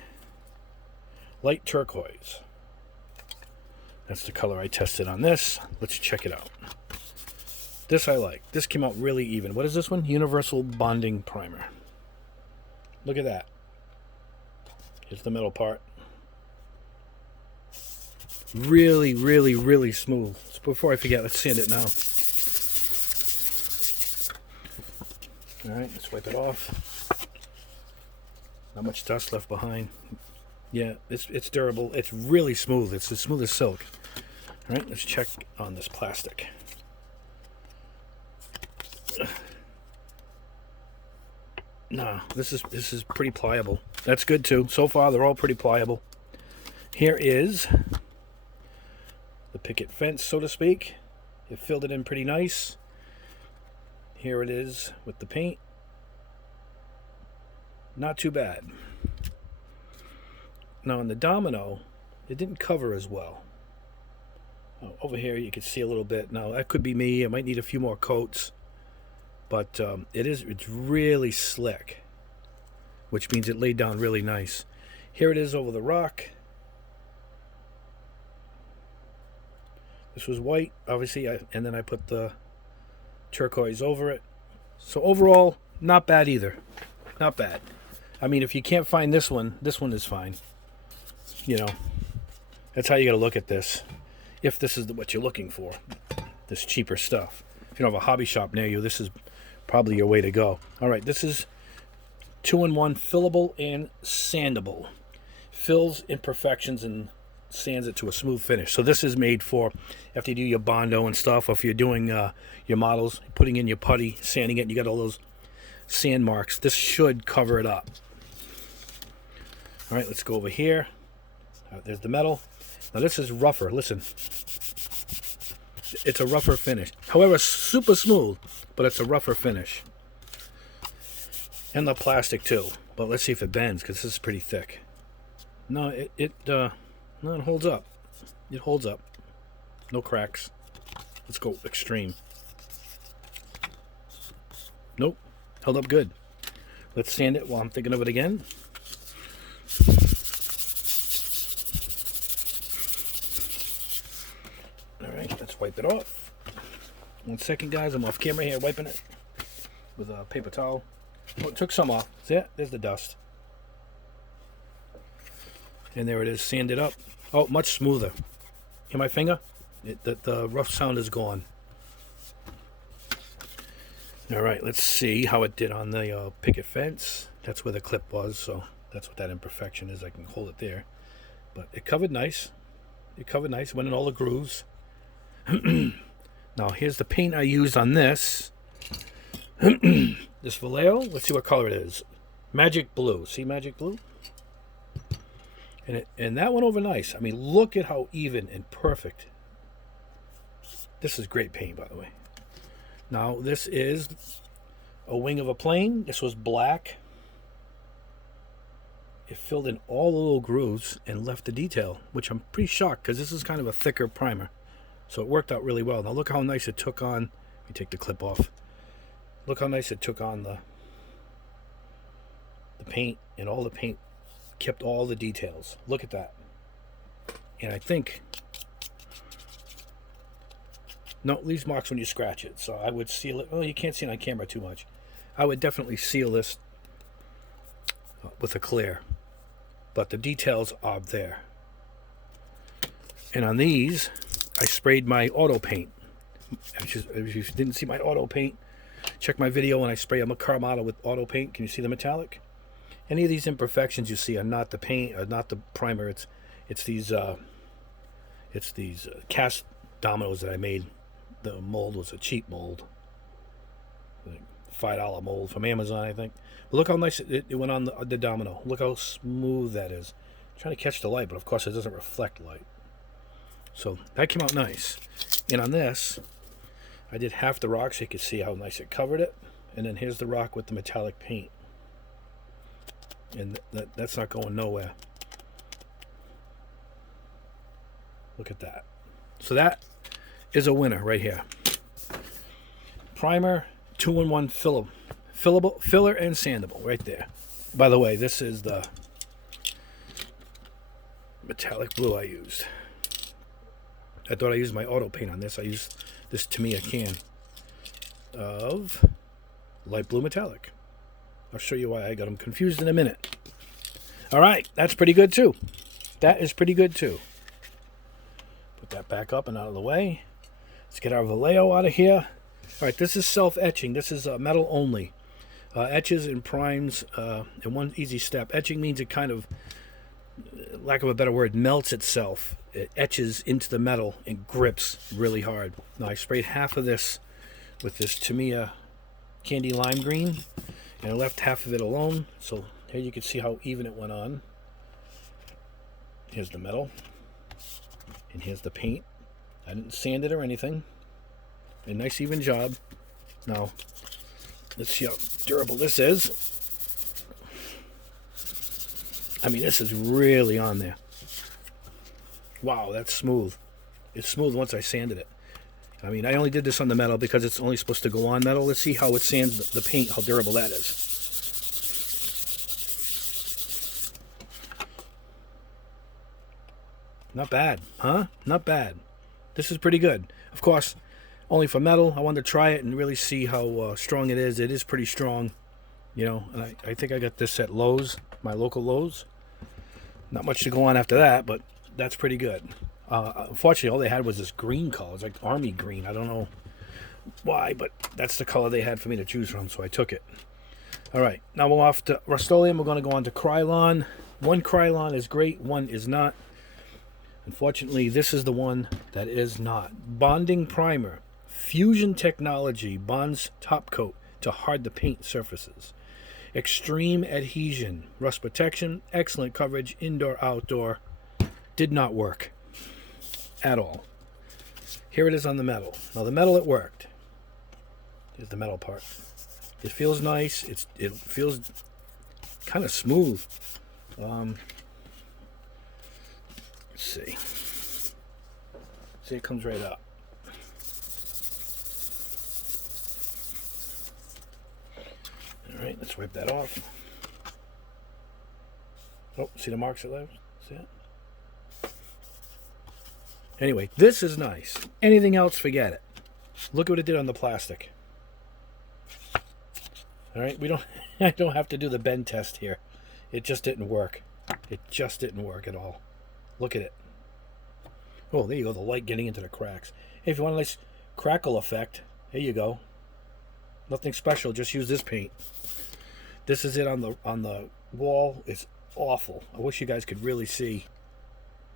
Light turquoise. That's the color I tested on this. Let's check it out. This I like. This came out really even. What is this one? Universal Bonding Primer. Look at that. Here's the middle part. Really, really, really smooth. So before I forget, let's sand it now. All right, let's wipe it off. Not much dust left behind. Yeah, it's durable. It's really smooth. It's as smooth as silk. All right, let's check on this plastic. Nah, this is pretty pliable. That's good too. So far, they're all pretty pliable. Here is the picket fence, so to speak. It filled it in pretty nice. Here it is with the paint. Not too bad. Now in the domino, it didn't cover as well. Oh, over here you can see a little bit. Now that could be me. I might need a few more coats. But it's really slick, which means it laid down really nice. Here it is over the rock. This was white, obviously, and then I put the turquoise over it. So overall, not bad either. Not bad. I mean, if you can't find this one is fine. You know, that's how you got to look at this. If this is what you're looking for, this cheaper stuff. If you don't have a hobby shop near you, this is probably your way to go. All right, this is 2-in-1 fillable and sandable. Fills imperfections and sands it to a smooth finish. So this is made for after you do your Bondo and stuff, or if you're doing your models, putting in your putty, sanding it, and you got all those sand marks. This should cover it up. All right, let's go over here. There's the metal. Now this is rougher. Listen, It's a rougher finish. However, super smooth, but it's a rougher finish. And the plastic too. But let's see if it bends, because this is pretty thick. No, it holds up. It holds up. No cracks. Let's go extreme. Nope. Held up good. Let's sand it while I'm thinking of it again. Alright, let's wipe it off. 1 second, guys. I'm off camera here wiping it with a paper towel. Oh, it took some off. See it? There's the dust. And there it is, sanded up. Oh, much smoother. Hear my finger? The rough sound is gone. Alright, let's see how it did on the picket fence. That's where the clip was, so that's what that imperfection is. I can hold it there. But it covered nice. It covered nice. Went in all the grooves. Now, here's the paint I used on this. This Vallejo. Let's see what color it is. Magic blue. See magic blue? And that went over nice. I mean, look at how even and perfect. This is great paint, by the way. Now, this is a wing of a plane. This was black. It filled in all the little grooves and left the detail, which I'm pretty shocked because this is kind of a thicker primer. So it worked out really well. Now, look how nice it took on. Let me take the clip off. Look how nice it took on the paint, and all the paint kept all the details. Look at that. And I think, no, it leaves marks when you scratch it, so I would seal it. Oh, you can't see it on camera too much. I would definitely seal this with a clear, but the details are there. And on these, I sprayed my auto paint. If you didn't see my auto paint, check my video when I spray a car model with auto paint. Can you see the metallic? Any of these imperfections you see are not the paint, or not the primer. It's these cast dominoes that I made. The mold was a cheap mold, like $5 mold from Amazon, I think. But look how nice it went on the domino. Look how smooth that is. I'm trying to catch the light, but of course it doesn't reflect light. So that came out nice. And on this, I did half the rock so you could see how nice it covered it. And then here's the rock with the metallic paint. And that's not going nowhere. Look at that. So that is a winner right here. Primer, 2-in-1 filler and sandable right there. By the way, this is the metallic blue I used. I thought I used my auto paint on this. I used this Tamiya can of light blue metallic. I'll show you why I got them confused in a minute. All right, that's pretty good too. That is pretty good too. Put that back up and out of the way. Let's get our Vallejo out of here. All right, this is self-etching. This is metal only. Etches and primes in one easy step. Etching means it kind of, lack of a better word, melts itself. It etches into the metal and grips really hard. Now, I sprayed half of this with this Tamiya candy lime green, and I left half of it alone. So here you can see how even it went on. Here's the metal, and here's the paint. I didn't sand it or anything. A nice even job. Now, let's see how durable this is. I mean, this is really on there. Wow, that's smooth. It's smooth once I sanded it. I mean, I only did this on the metal because it's only supposed to go on metal. Let's see how it sands the paint, how durable that is. Not bad, huh? Not bad. This is pretty good. Of course, only for metal. I wanted to try it and really see how strong it is. It is pretty strong, you know. And I think I got this at Lowe's, my local Lowe's. Not much to go on after that, but that's pretty good. Unfortunately, all they had was this green color. It's like army green. I don't know why, but that's the color they had for me to choose from, so I took it. All right, now we're off to Rust-Oleum. We're going to go on to Krylon. One Krylon is great, one is not. Unfortunately, this is the one that is not. Bonding primer. Fusion technology bonds top coat to hard to paint surfaces. Extreme adhesion. Rust protection. Excellent coverage. Indoor, outdoor. Did not work at all. Here it is on the metal. Now the metal, it worked. Here's the metal part. It feels nice. It feels kind of smooth. Let's see. See, it comes right up. All right, let's wipe that off. Oh, see the marks it left? See it? Anyway, this is nice. Anything else, forget it. Look what it did on the plastic. All right, I don't have to do the bend test here. It just didn't work. It just didn't work at all. Look at it. Oh, there you go, the light getting into the cracks. Hey, if you want a nice crackle effect, here you go. Nothing special, just use this paint. This is it on the wall. It's awful. I wish you guys could really see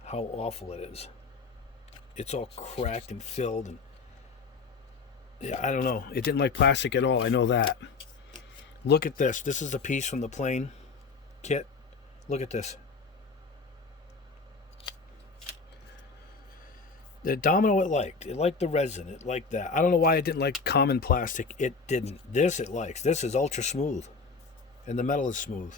how awful it is. It's all cracked and filled, and yeah, I don't know. It didn't like plastic at all, I know that. Look at this. This is a piece from the plane kit. Look at this. The domino it liked the resin, it liked that. I don't know why it didn't like common plastic. It didn't. This it likes. This is ultra smooth, and the metal is smooth.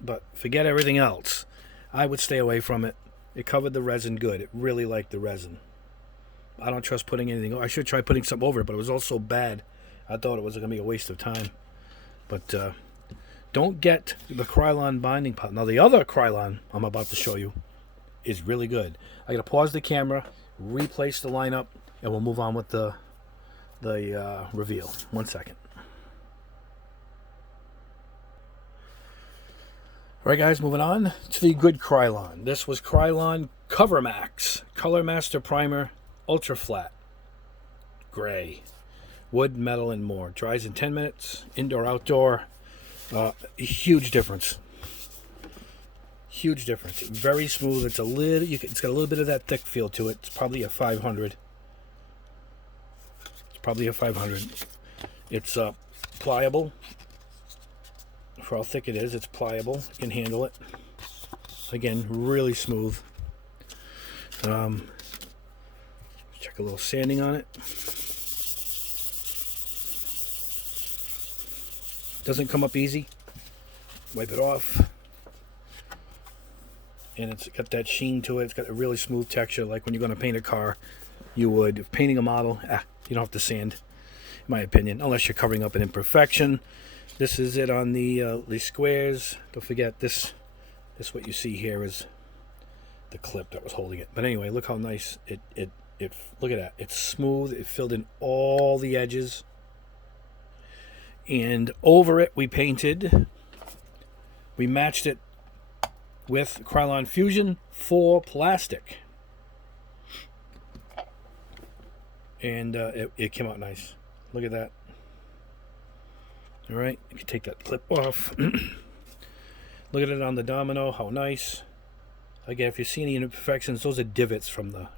But forget everything else. I would stay away from it. It covered the resin good. It really liked the resin. I don't trust putting anything. I should try putting something over it, but it was all so bad. I thought it was going to be a waste of time. But don't get the Krylon binding pot. Now the other Krylon I'm about to show you is really good. I got to pause the camera, replace the lineup, and we'll move on with the reveal. 1 second. All right, guys, moving on to the good Krylon. This was Krylon Cover Max Color Master Primer Ultra Flat Gray. Wood, metal, and more. Dries in 10 minutes. Indoor, outdoor. Huge difference. Huge difference. Very smooth. It's it's got a little bit of that thick feel to it. It's probably a 500. It's pliable. For how thick it is, it's pliable. You can handle it. Again, really smooth. Check a little sanding on it. Doesn't come up easy. Wipe it off. And it's got that sheen to it. It's got a really smooth texture, like when you're going to paint a car, you would. If painting a model, you don't have to sand, in my opinion, unless you're covering up an imperfection. This is it on the squares. Don't forget this. This what you see here is the clip that was holding it. But anyway, look how nice it. Look at that. It's smooth. It filled in all the edges. And over it, we matched it with Krylon Fusion 4 plastic. And it came out nice. Look at that. All right, you can take that clip off. Look at it on the domino, how nice. Again, if you see any imperfections, those are divots from the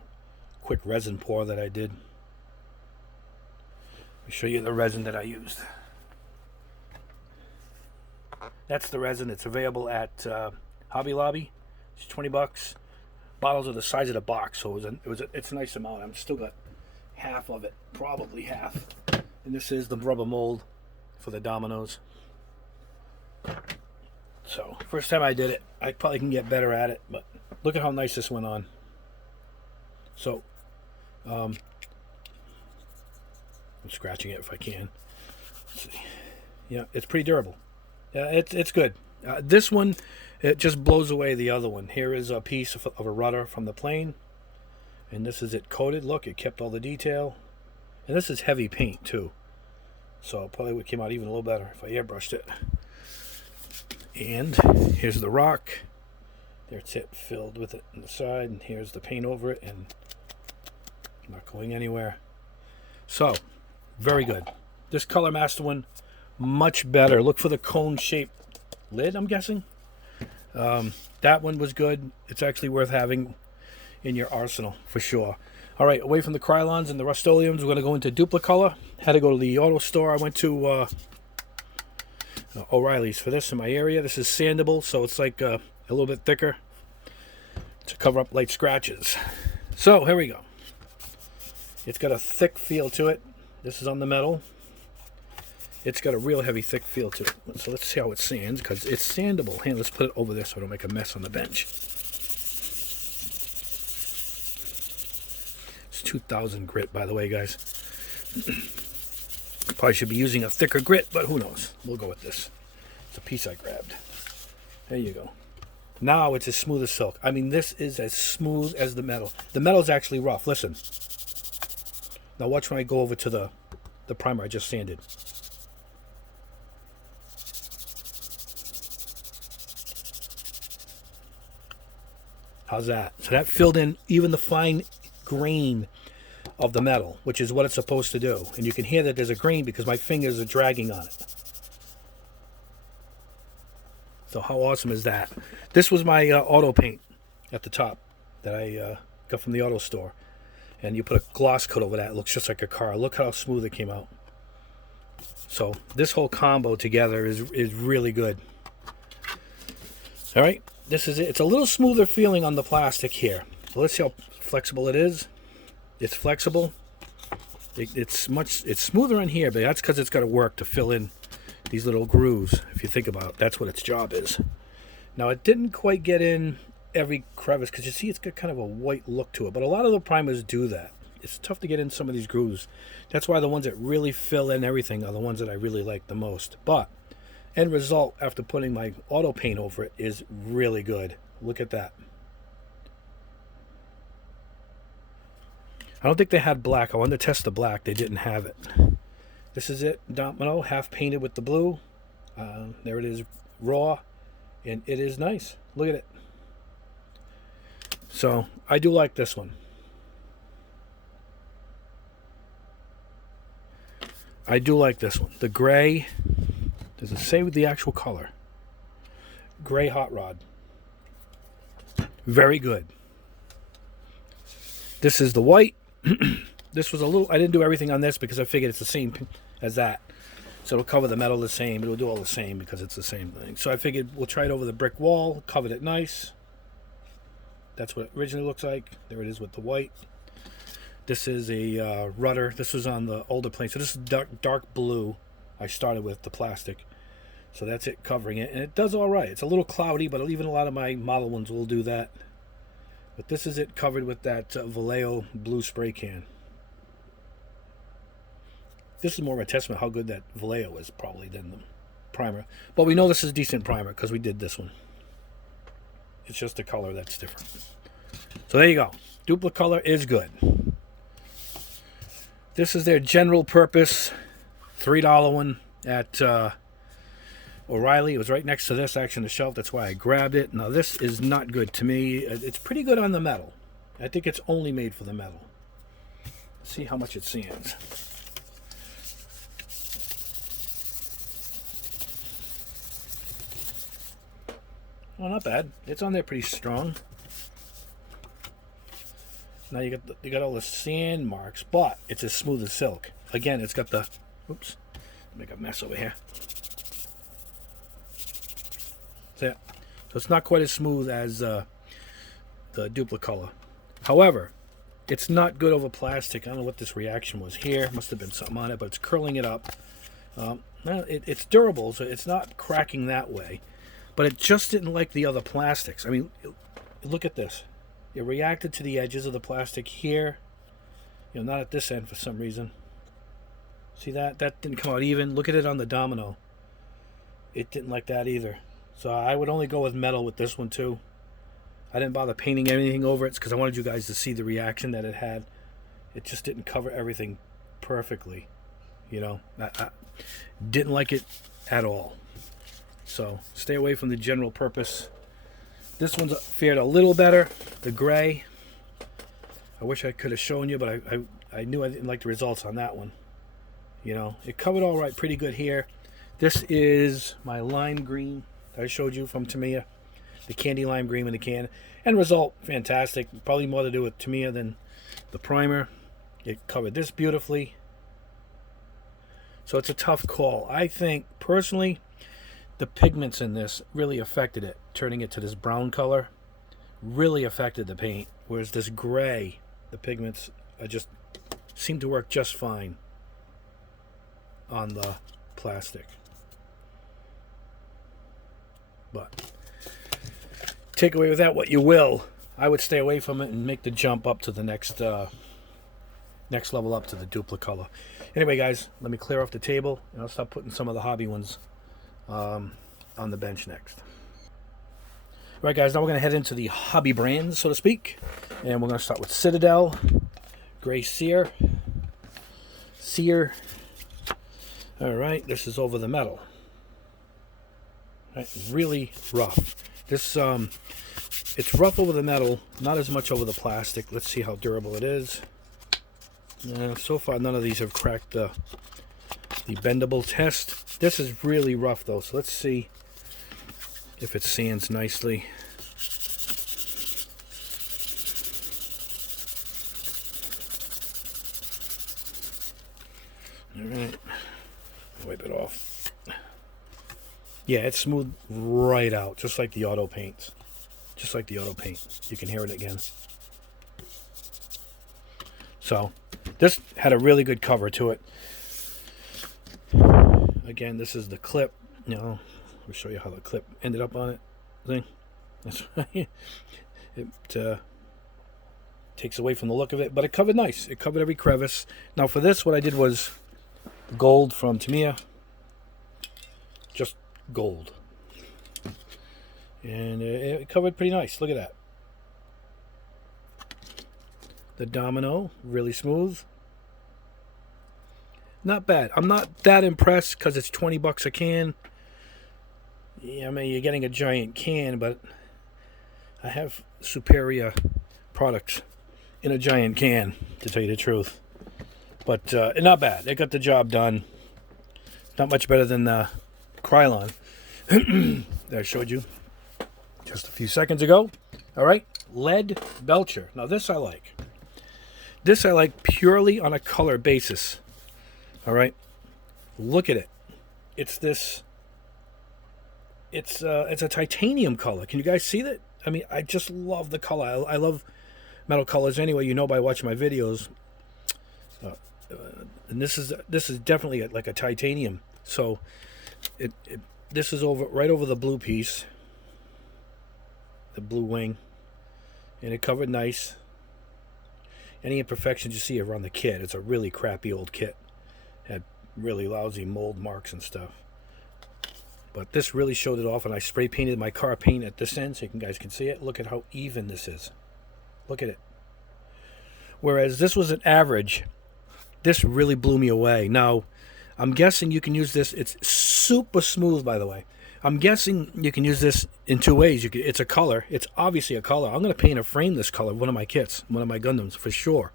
quick resin pour that I did. Let me show you the resin that I used. That's the resin. It's available at Hobby Lobby. It's $20. Bottles are the size of the box, so it's a nice amount. I've still got half of it, probably half. And this is the rubber mold for the dominoes. So first time I did it, I probably can get better at it, but look at how nice this went on. So I'm scratching it if I can. Let's see. Yeah, it's pretty durable. It's good. This one, it just blows away the other one. Here is a piece of a rudder from the plane, and this is it coated. Look, it kept all the detail, and this is heavy paint too, so it probably would came out even a little better if I airbrushed it. And here's the rock. There's it filled with it on the side, and here's the paint over it, and not going anywhere. So very good. This Color Master one, much better. Look for the cone-shaped lid, I'm guessing. That one was good. It's actually worth having in your arsenal for sure. All right, away from the Krylons and the Rust-Oleums, we're going to go into Dupli-Color. Had to go to the auto store. I went to O'Reilly's for this in my area. This is sandable, so it's like a little bit thicker to cover up light scratches. So here we go. It's got a thick feel to it. This is on the metal. It's got a real heavy, thick feel to it. So let's see how it sands, because it's sandable. Hey, let's put it over there so I don't make a mess on the bench. It's 2000 grit, by the way, guys. Probably should be using a thicker grit, but who knows? We'll go with this. It's a piece I grabbed. There you go. Now it's as smooth as silk. I mean, this is as smooth as the metal. The metal's actually rough. Listen. Now watch when I go over to the primer I just sanded. How's that? So that filled in even the fine grain of the metal, which is what it's supposed to do. And you can hear that there's a grain because my fingers are dragging on it. So how awesome is that? This was my auto paint at the top that I got from the auto store. And you put a gloss coat over that. It looks just like a car. Look how smooth it came out. So this whole combo together is really good. All right. This is it. It's a little smoother feeling on the plastic here. So let's see how flexible it is. It's flexible. It's smoother on here, but that's because it's got to work to fill in these little grooves. If you think about it, that's what its job is. Now it didn't quite get in every crevice because you see it's got kind of a white look to it, but a lot of the primers do that. It's tough to get in some of these grooves. That's why the ones that really fill in everything are the ones that I really like the most. But end result after putting my auto paint over it is really good. Look at that. I don't think they had black. I wanted to test the black. They didn't have it. This is it, Domino, half painted with the blue. There it is, raw, and it is nice. Look at it. So I do like this one. I do like this one. The gray. Does it say with the actual color? Gray hot rod. Very good. This is the white. This was a little, I didn't do everything on this because I figured it's the same as that. So it'll cover the metal the same. It'll do all the same because it's the same thing. So I figured we'll try it over the brick wall, covered it nice. That's what it originally looks like. There it is with the white. This is a rudder. This was on the older plane. So this is dark blue. I started with the plastic. So that's it covering it. And it does all right. It's a little cloudy, but even a lot of my model ones will do that. But this is it covered with that Vallejo blue spray can. This is more of a testament how good that Vallejo is probably than the primer. But we know this is a decent primer because we did this one. It's just the color that's different. So there you go. Dupli-Color is good. This is their general purpose $3 one at O'Reilly. It was right next to this actually on the shelf. That's why I grabbed it. Now this is not good to me. It's pretty good on the metal. I think it's only made for the metal. Let's see how much it sands. Well, not bad. It's on there pretty strong. Now you got all the sand marks, but it's as smooth as silk. Again, it's got the, oops, make a mess over here. So it's not quite as smooth as the Dupli-Color. However, it's not good over plastic. I don't know what this reaction was here. Must have been something on it, but it's curling it up. It's durable, so it's not cracking that way. But it just didn't like the other plastics. I mean, look at this. It reacted to the edges of the plastic here. You know, not at this end for some reason. See that? That didn't come out even. Look at it on the domino. It didn't like that either. So I would only go with metal with this one too. I didn't bother painting anything over it because I wanted you guys to see the reaction that it had. It just didn't cover everything perfectly. You know, I didn't like it at all. So stay away from the general purpose. This one's fared a little better. The gray. I wish I could have shown you, but I knew I didn't like the results on that one. You know, it covered all right, pretty good here. This is my lime green that I showed you from Tamiya. The candy lime green in the can. End result, fantastic. Probably more to do with Tamiya than the primer. It covered this beautifully. So it's a tough call. I think, personally, the pigments in this really affected it. Turning it to this brown color really affected the paint. Whereas this gray The pigments just seem to work just fine on the plastic. But take away with that what you will. I would stay away from it and make the jump up to the next level up to the Dupli-Color. Anyway, guys, let me clear off the table, and I'll start putting some of the hobby ones on the bench next. All right, guys, now we're going to head into the hobby brands, so to speak. And we're going to start with Citadel, Gray Sear. All right, this is over the metal. Right, really rough. This it's rough over the metal, not as much over the plastic. Let's see how durable it is. So far, none of these have cracked the bendable test. This is really rough, though, so let's see if it sands nicely. All right, wipe it off. Yeah, it's smooth right out, just like the auto paints. Just like the auto paint. You can hear it again. So, this had a really good cover to it. Again, this is the clip. You know, I'll show you how the clip ended up on it. Thing. That's right. It takes away from the look of it, but it covered nice. It covered every crevice. Now for this, what I did was gold from Tamiya. Just gold. And it covered pretty nice. Look at that. The domino, really smooth. Not bad. I'm not that impressed because it's 20 bucks a can. Yeah, I mean, you're getting a giant can, but I have superior products in a giant can, to tell you the truth. But not bad. It got the job done. Not much better than the Krylon that I showed you just a few seconds ago. All right, lead Belcher. Now this I like. This I like purely on a color basis. All right, look at it. It's this. It's a titanium color. Can you guys see that? I mean, I just love the color. I love metal colors anyway. You know by watching my videos. And this is definitely like a titanium. So this is right over the blue piece, the blue wing, and it covered nice. Any imperfections you see around the kit, it's a really crappy old kit. Had really lousy mold marks and stuff. But this really showed it off, and I spray painted my car paint at this end so you guys can see it. Look at how even this is. Look at it. Whereas this was an average, this really blew me away. Now, I'm guessing you can use this. It's super smooth, by the way. I'm guessing you can use this in two ways. It's a color. It's obviously a color. I'm going to paint a frame this color, one of my kits, one of my Gundams, for sure.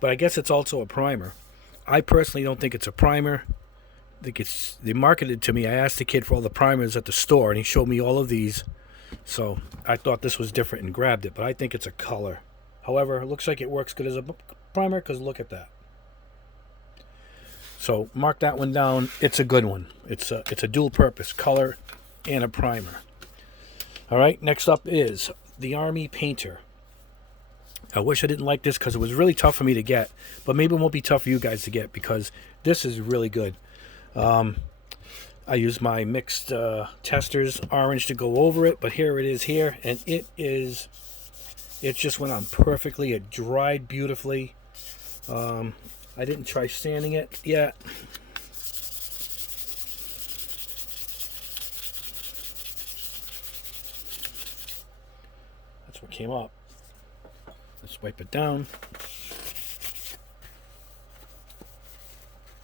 But I guess it's also a primer. I personally don't think it's a primer. I think they marketed to me. I asked the kid for all the primers at the store, and he showed me all of these. So I thought this was different and grabbed it, but I think it's a color. However, it looks like it works good as a primer because look at that. So mark that one down. It's a good one. It's a dual purpose color and a primer. All right, next up is the Army Painter. I wish I didn't like this because it was really tough for me to get, but maybe it won't be tough for you guys to get because this is really good. I use my mixed testers orange to go over it, but here it is here, and it just went on perfectly. It dried beautifully. I didn't try sanding it yet. That's what came up. Let's wipe it down.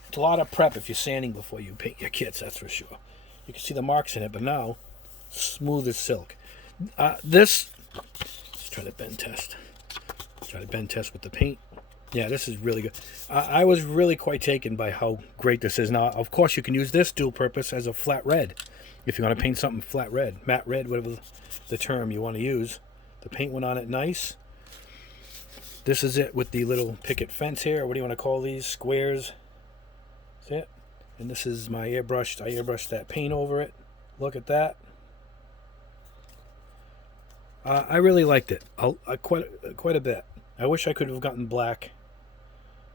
It's a lot of prep if you're sanding before you paint your kits, that's for sure. You can see the marks in it, but now, smooth as silk. Let's try to bend test. Try to bend test with the paint. Yeah, this is really good. I was really quite taken by how great this is. Now, of course, you can use this dual purpose as a flat red. If you want to paint something flat red, matte red, whatever the term you want to use. The paint went on it nice. This is it with the little picket fence here. What do you want to call these? Squares. See it? And this is my airbrushed. I airbrushed that paint over it. Look at that. I really liked it. Quite a bit. I wish I could have gotten black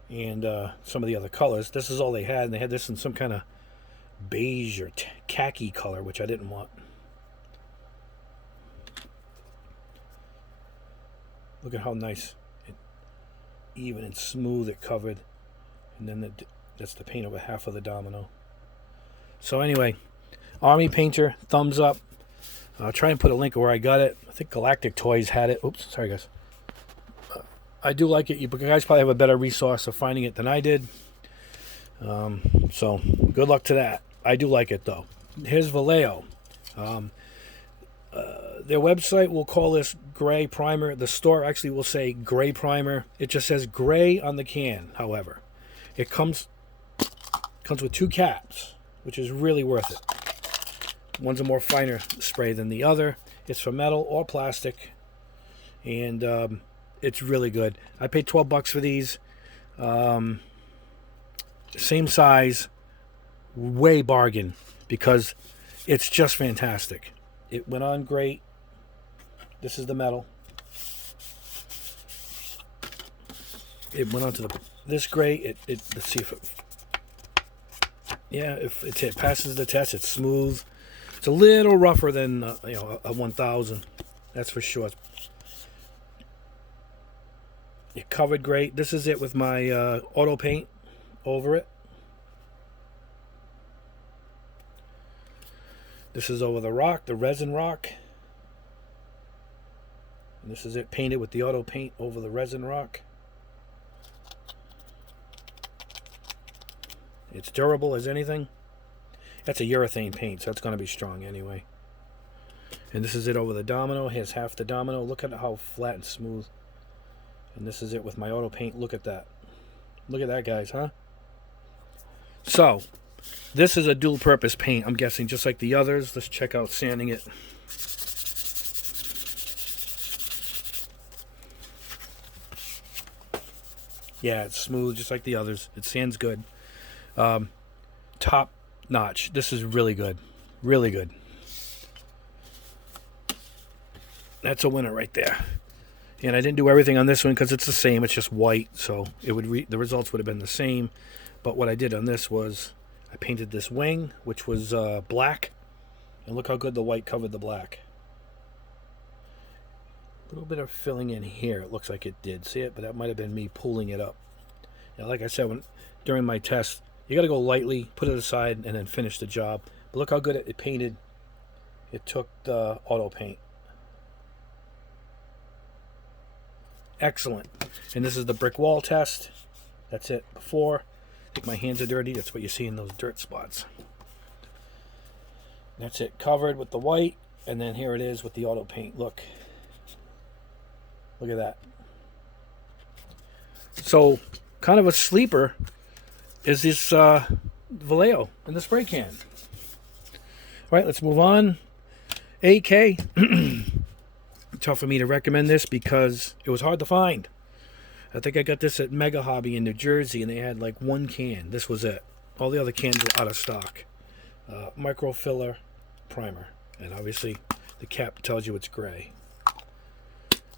and some of the other colors. This is all they had, and they had this in some kind of beige or khaki color, which I didn't want. Look at how nice and even and smooth it covered. And then that's the paint over half of the domino. So anyway, Army Painter, thumbs up. I'll try and put a link of where I got it. I think Galactic Toys had it. Oops, sorry guys. I do like it. You guys probably have a better resource of finding it than I did. So good luck to that. I do like it though. Here's Vallejo. Their website will call this gray primer. The store actually will say gray primer. It just says gray on the can, however. It comes with 2 caps, which is really worth it. One's a more finer spray than the other. It's for metal or plastic. And it's really good. I paid $12 for these. Same size. Way bargain. Because it's just fantastic. It went on great. This is the metal. It went on to this gray. Let's see if it... Yeah, if it passes the test, it's smooth. It's a little rougher than a 1000. That's for sure. It covered great. This is it with my auto paint over it. This is over the rock, the Resin Rock. And this is it painted with the auto paint over the Resin Rock. It's durable as anything. That's a urethane paint, so it's going to be strong anyway. And this is it over the domino. Here's half the domino. Look at how flat and smooth. And this is it with my auto paint. Look at that. Look at that, guys, huh? So, this is a dual purpose paint, I'm guessing, just like the others. Let's check out sanding it. Yeah, it's smooth just like the others. It sands good. Top notch. This is really good. Really good. That's a winner right there. And I didn't do everything on this one because it's the same. It's just white, so it would the results would have been the same. But what I did on this was I painted this wing, which was black. And look how good the white covered the black. A little bit of filling in here. It looks like it did. See it? But that might have been me pulling it up. Now, like I said, during my test, you got to go lightly, put it aside, and then finish the job. But look how good it painted. It took the auto paint. Excellent. And this is the brick wall test. That's it. Before, I think my hands are dirty. That's what you see in those dirt spots. That's it. Covered with the white. And then here it is with the auto paint. Look. Look at that. So, kind of a sleeper is this Vallejo in the spray can. All right, let's move on. AK. Tough for me to recommend this because it was hard to find. I think I got this at Mega Hobby in New Jersey, and they had like 1 can. This was it. All the other cans were out of stock. Microfiller primer. And obviously, the cap tells you it's gray.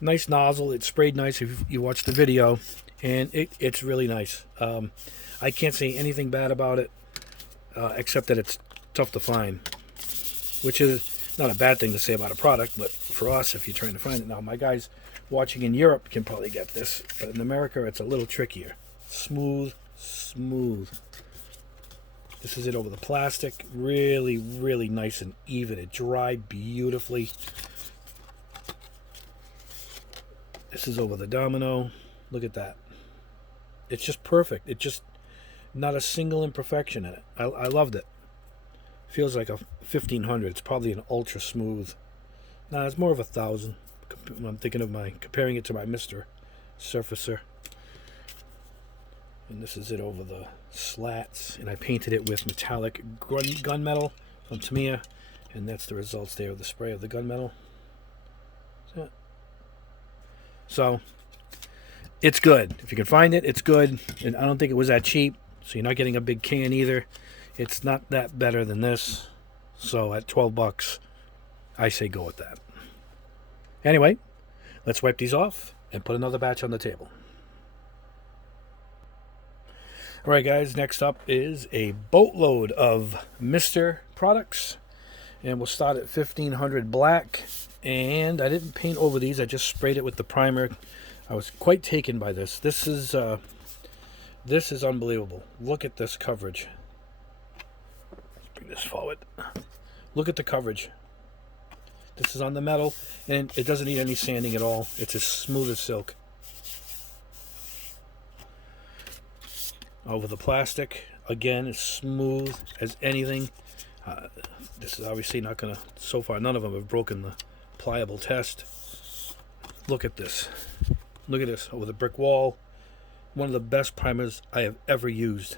Nice nozzle. It sprayed nice if you watch the video. And it's really nice. I can't say anything bad about it, except that it's tough to find. Which is not a bad thing to say about a product, but for us, if you're trying to find it. Now, my guys watching in Europe can probably get this, but in America, it's a little trickier. Smooth, smooth. This is it over the plastic. Really, really nice and even. It dried beautifully. This is over the domino. Look at that. It's just perfect. It's just not a single imperfection in it. I loved it. Feels like a 1500. It's probably an ultra smooth. Nah, it's more of 1000. I'm thinking of comparing it to my Mr. Surfacer. And this is it over the slats. And I painted it with metallic gunmetal from Tamiya. And that's the results there of the spray of the gunmetal. So, it's good. If you can find it, it's good. And I don't think it was that cheap. So you're not getting a big can either. It's not that better than this. So at $12, I say go with that. Anyway, let's wipe these off and put another batch on the table. Alright guys, next up is a boatload of Mr. products. And we'll start at 1500 black. And I didn't paint over these, I just sprayed it with the primer. I was quite taken by this. This is unbelievable. Look at this coverage. Let's bring this forward. Look at the coverage. This is on the metal, and it doesn't need any sanding at all. It's as smooth as silk. Over the plastic, again, it's smooth as anything. This is obviously not going to, so far none of them have broken the pliable test. Look at this. Look at this, over the brick wall. One of the best primers I have ever used.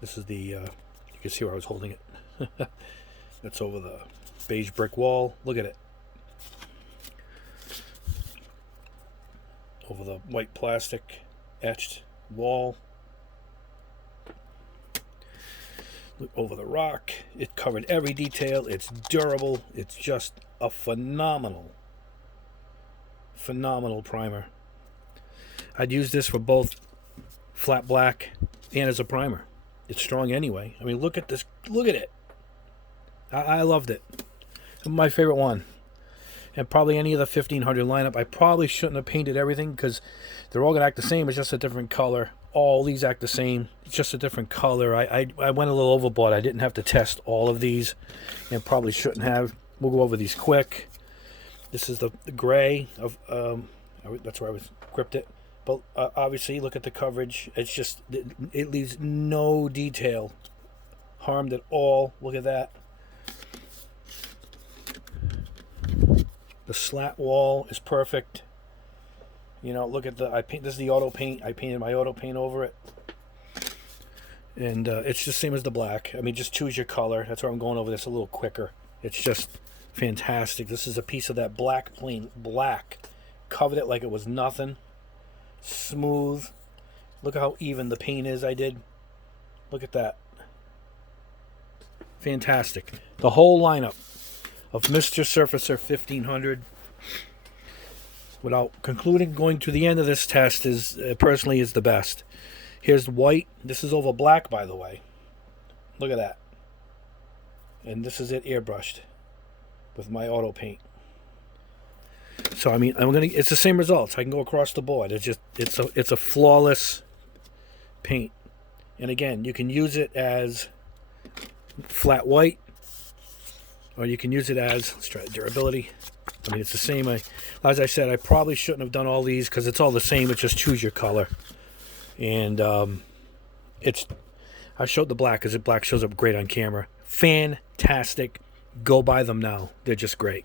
This is the, you can see where I was holding it. That's over the beige brick wall. Look at it. Over the white plastic etched wall. Look over the rock. It covered every detail. It's durable. It's just a phenomenal primer. I'd use this for both flat black and as a primer. It's strong anyway. I mean, look at this. Look at it. I loved it. My favorite one. And probably any of the 1500 lineup. I probably shouldn't have painted everything because they're all going to act the same. It's just a different color. All these act the same. It's just a different color. I went a little overboard. I didn't have to test all of these and probably shouldn't have. We'll go over these quick. This is the gray of that's where I was gripped it. But obviously, look at the coverage. It's just, it leaves no detail harmed at all. Look at that. The slat wall is perfect. You know, look at the, this is the auto paint. I painted my auto paint over it. And it's the same as the black. I mean, just choose your color. That's why I'm going over this a little quicker. It's just fantastic. This is a piece of that black, plain black. Covered it like it was nothing. Smooth. Look how even the paint is I did. Look at that. Fantastic. The whole lineup of Mr. Surfacer 1500. Without concluding, going to the end of this test is personally is the best. Here's white. This is over black, by the way. Look at that. And this is it airbrushed with my auto paint. So I mean, it's the same results. I can go across the board. It's a flawless paint. And again, you can use it as flat white, or you can use it as, let's try durability. I mean, it's the same. As I said, I probably shouldn't have done all these because it's all the same. It's just choose your color. And I showed the black because the black shows up great on camera. Fantastic. Go buy them now. They're just great.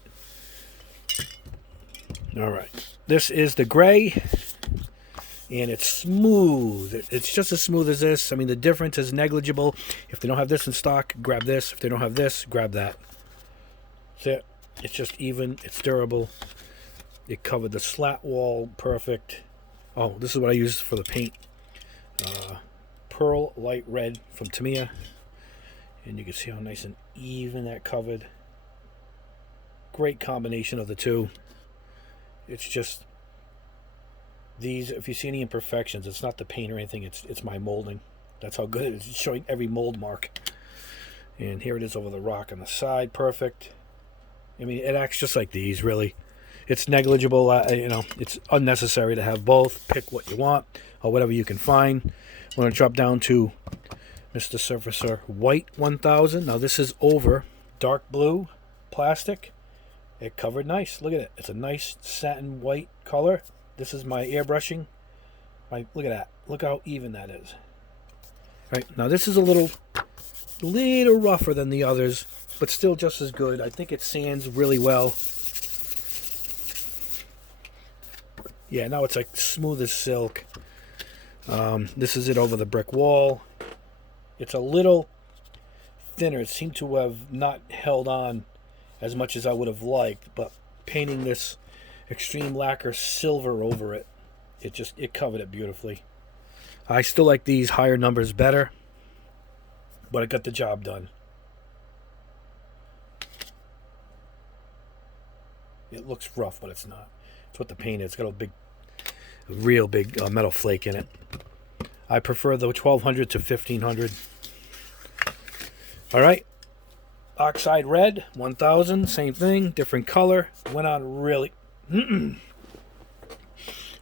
All right. This is the gray. And it's smooth. It's just as smooth as this. I mean, the difference is negligible. If they don't have this in stock, grab this. If they don't have this, grab that. That's it. It's just even. It's durable. It covered the slat wall perfect. Oh, this is what I used for the paint. Pearl Light Red from Tamiya. And you can see how nice and even that covered. Great combination of the two. It's just these, if you see any imperfections, it's not the paint or anything, it's my molding. That's how good it is. It's showing every mold mark. And here it is over the rock on the side. Perfect. I mean, it acts just like these, really. It's negligible. You know, it's unnecessary to have both. Pick what you want or whatever you can find. We're going to drop down to Mr. Surfacer White 1000. Now, this is over dark blue plastic. It covered nice. Look at it. It's a nice satin white color. This is my airbrushing. Look at that. Look how even that is. Right. Now, this is a little rougher than the others, but still just as good. I think it sands really well. Yeah, now it's like smooth as silk. This is it over the brick wall. It's a little thinner. It seemed to have not held on as much as I would have liked, but painting this extreme lacquer silver over it, it covered it beautifully. I still like these higher numbers better, but it got the job done. It looks rough, but it's not. It's what the paint is. It's got a big A real big metal flake in it. I prefer the 1200 to 1500. All right. Oxide Red, 1000, same thing, different color. Went on really...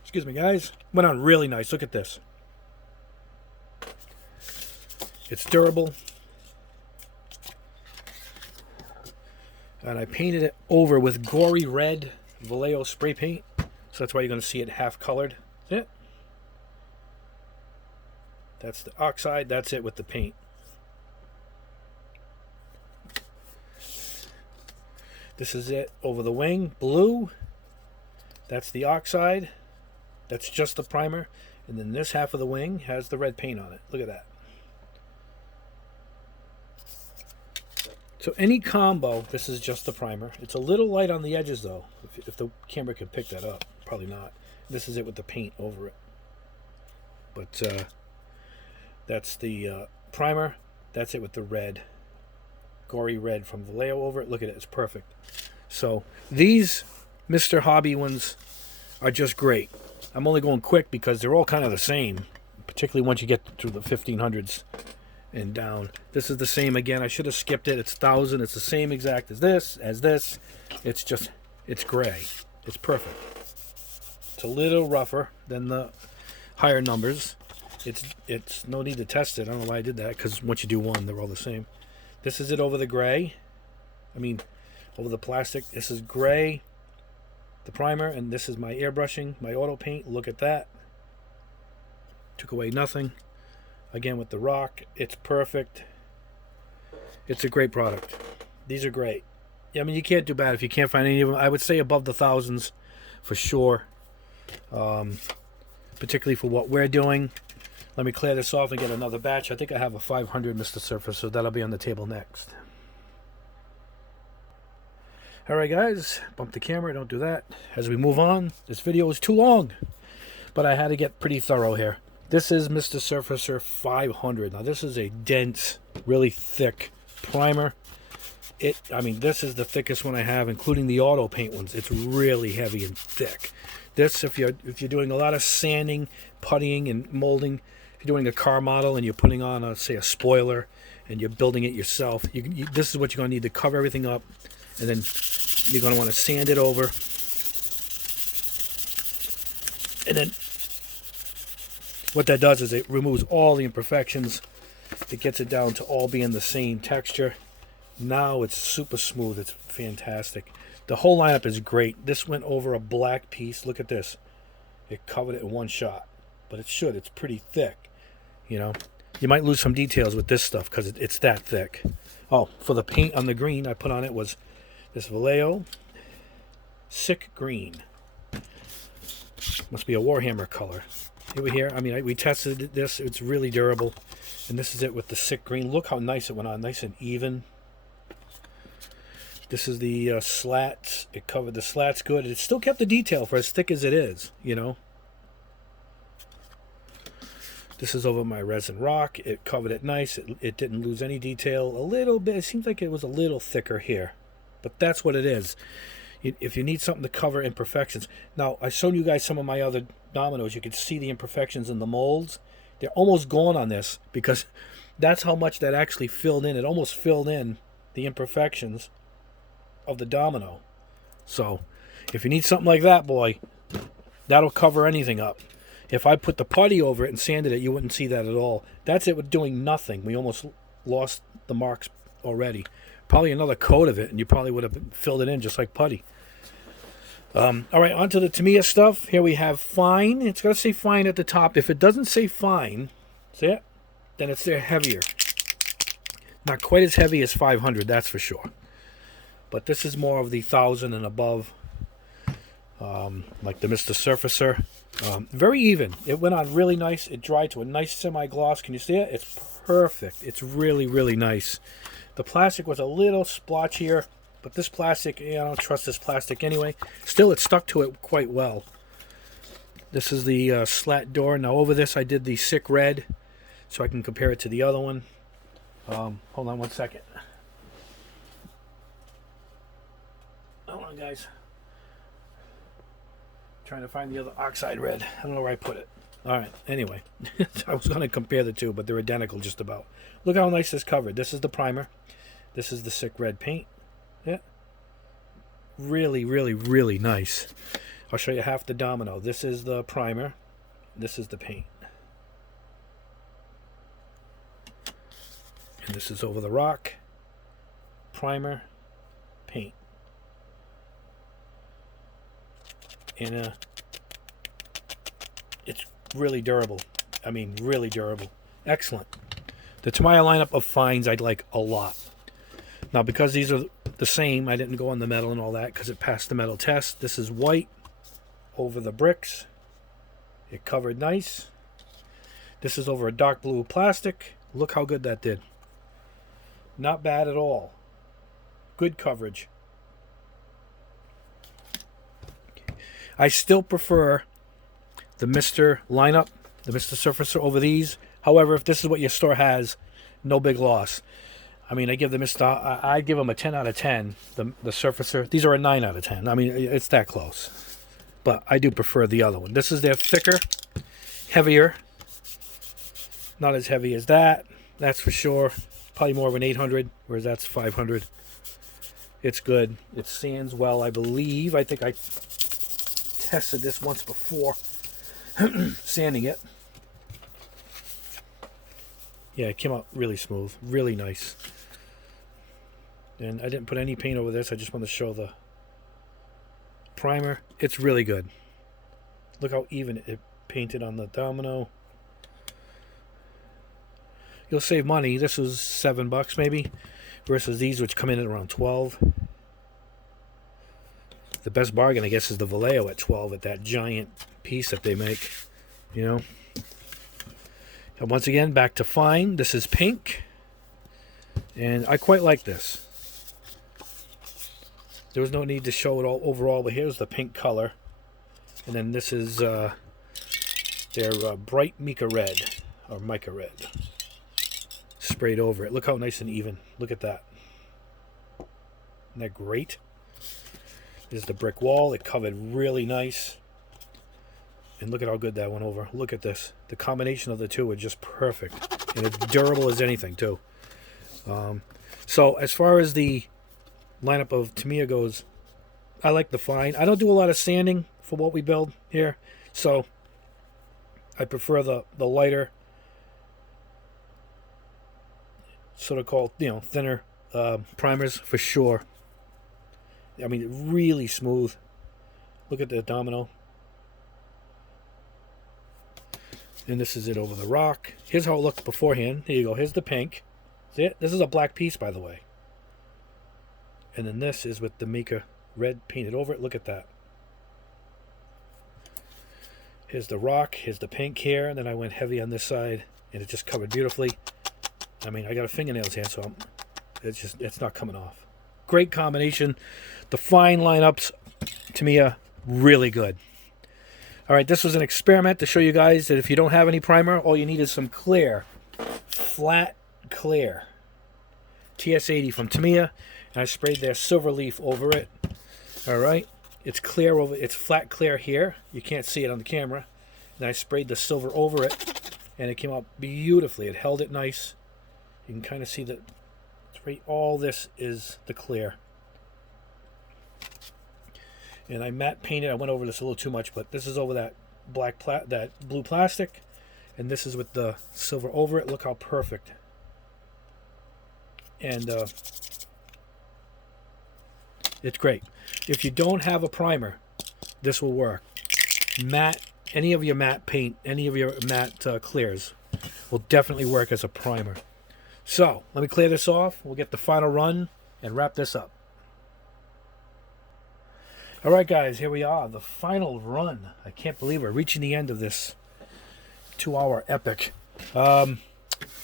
Excuse me, guys. Went on really nice. Look at this. It's durable. And I painted it over with gory red Vallejo spray paint. So that's why you're going to see it half colored. See it? That's the oxide. That's it with the paint. This is it over the wing. Blue. That's the oxide. That's just the primer. And then this half of the wing has the red paint on it. Look at that. So any combo, this is just the primer. It's a little light on the edges though, if the camera can pick that up. Probably not. This is it with the paint over it. But that's the primer. That's it with the red. Gory red from Vallejo over it. Look at it. It's perfect. So these Mr. Hobby ones are just great. I'm only going quick because they're all kind of the same, particularly once you get to the 1500s and down. This is the same again. I should have skipped it. It's 1000. It's the same exact as this. It's just, it's gray. It's perfect. It's a little rougher than the higher numbers. It's no need to test it. I don't know why I did that, because once you do one, they're all the same. This is it over the gray. I mean, over the plastic. This is gray, the primer, and this is my airbrushing, my auto paint. Look at that. Took away nothing. Again with the rock, it's perfect. It's a great product. These are great. I mean, you can't do bad if you can't find any of them. I would say above the thousands for sure. Particularly for what we're doing. Let me clear this off and get another batch. I think I have a 500 Mr. Surface, so that'll be on the table next. Alright guys, bump the camera, don't do that. As we move on, this video is too long, but I had to get pretty thorough here. This is Mr. Surfacer 500. Now this is a dense, really thick primer. I mean, this is the thickest one I have, including the auto paint ones. It's really heavy and thick. This, if you're doing a lot of sanding, puttying, and molding, if you're doing a car model and you're putting on, say, a spoiler, and you're building it yourself, this is what you're going to need to cover everything up, and then you're going to want to sand it over, and then what that does is it removes all the imperfections. It gets it down to all being the same texture. Now it's super smooth. It's fantastic. The whole lineup is great. This went over a black piece. Look at this. It covered it in one shot. But it should. It's pretty thick. You know, you might lose some details with this stuff because it's that thick. Oh, for the paint on the green I put on it was this Vallejo Sick Green. Must be a Warhammer color. Over here, I mean, we tested this. It's really durable. And this is it with the Sick Green. Look how nice it went on. Nice and even. This is the slats. It covered the slats good. It still kept the detail for as thick as it is, you know. This is over my Resin Rock. It covered it nice. It didn't lose any detail. A little bit. It seems like it was a little thicker here. But that's what it is. If you need something to cover imperfections. Now, I showed you guys some of my other dominoes. You could see the imperfections in the molds. They're almost gone on this because that's how much that actually filled in. It almost filled in the imperfections of the domino. So, if you need something like that, boy, that'll cover anything up. If I put the putty over it and sanded it, you wouldn't see that at all. That's it with doing nothing. We almost lost the marks already. Probably another coat of it, and you probably would have filled it in just like putty. All right, on to the Tamiya stuff. Here we have fine. It's got to say fine at the top. If it doesn't say fine, see it? Then it's there heavier. Not quite as heavy as 500, that's for sure. But this is more of the 1000 and above, like the Mr. Surfacer. Very even. It went on really nice. It dried to a nice semi-gloss. Can you see it? It's perfect. It's really, really nice. The plastic was a little splotchier, but this plastic, I don't trust this plastic anyway. Still, it stuck to it quite well. This is the slat door. Now, over this, I did the Sick Red, so I can compare it to the other one. Hold on one second. Hold on, guys. Trying to find the other Oxide Red. I don't know where I put it. All right, anyway. I was going to compare the two, but they're identical just about. Look how nice this covered. This is the primer. This is the sick red paint. Yeah. Really, really, really nice. I'll show you half the domino. This is the primer. This is the paint. And this is over the rock. Primer. Paint. And it's really durable. I mean, really durable. Excellent. The Tamiya lineup of fines I'd like a lot. Now, because these are the same, I didn't go on the metal and all that because it passed the metal test. This is white over the bricks. It covered nice. This is over a dark blue plastic. Look how good that did. Not bad at all. Good coverage. I still prefer the Mr. lineup, the Mr. Surfacer over these. However, if this is what your store has, no big loss. I mean, I give the Mr. I give them a 10 out of 10. The Surfacer. These are a 9 out of 10. I mean, it's that close. But I do prefer the other one. This is their thicker, heavier. Not as heavy as that. That's for sure. Probably more of an 800, whereas that's 500. It's good. It sands well, I believe. I think I tested this once before sanding it. Yeah, it came out really smooth, really nice. And I didn't put any paint over this. I just want to show the primer. It's really good. Look how even it painted on the domino. You'll save money. This was $7 maybe, versus these which come in at around 12. The best bargain, I guess, is the Vallejo at 12 at that giant piece that they make, you know. And once again, back to fine. This is pink, and I quite like this. There was no need to show it all overall, but here's the pink color, and then this is their bright mica red, or mica red, sprayed over it. Look how nice and even. Look at that. Isn't that great? There's the brick wall. It covered really nice. And look at how good that went over. Look at this. The combination of the two are just perfect. And it's durable as anything, too. So, as far as the lineup of Tamiya goes, I like the fine. I don't do a lot of sanding for what we build here. So, I prefer the lighter, sort of called, you know, thinner primers for sure. I mean, really smooth. Look at the domino. And this is it over the rock. Here's how it looked beforehand. Here you go. Here's the pink. See it? This is a black piece, by the way. And then this is with the mica red painted over it. Look at that. Here's the rock. Here's the pink here. And then I went heavy on this side. And it just covered beautifully. I mean, I got a fingernails here, so it's not coming off. Great combination. The fine lineups, Tamiya, really good. All right, this was an experiment to show you guys that if you don't have any primer, all you need is some clear, flat clear. TS80 from Tamiya, and I sprayed their silver leaf over it. All right, it's clear over, it's flat clear here. You can't see it on the camera. And I sprayed the silver over it, and it came out beautifully. It held it nice. You can kind of see that. All this is the clear. And I matte painted. I went over this a little too much, but this is over that that blue plastic, and this is with the silver over it. Look how perfect. And it's great. If you don't have a primer, this will work. Matte, any of your matte paint, any of your matte clears will definitely work as a primer. So, let me clear this off. We'll get the final run and wrap this up. Alright guys, here we are. The final run. I can't believe we're reaching the end of this 2-hour epic.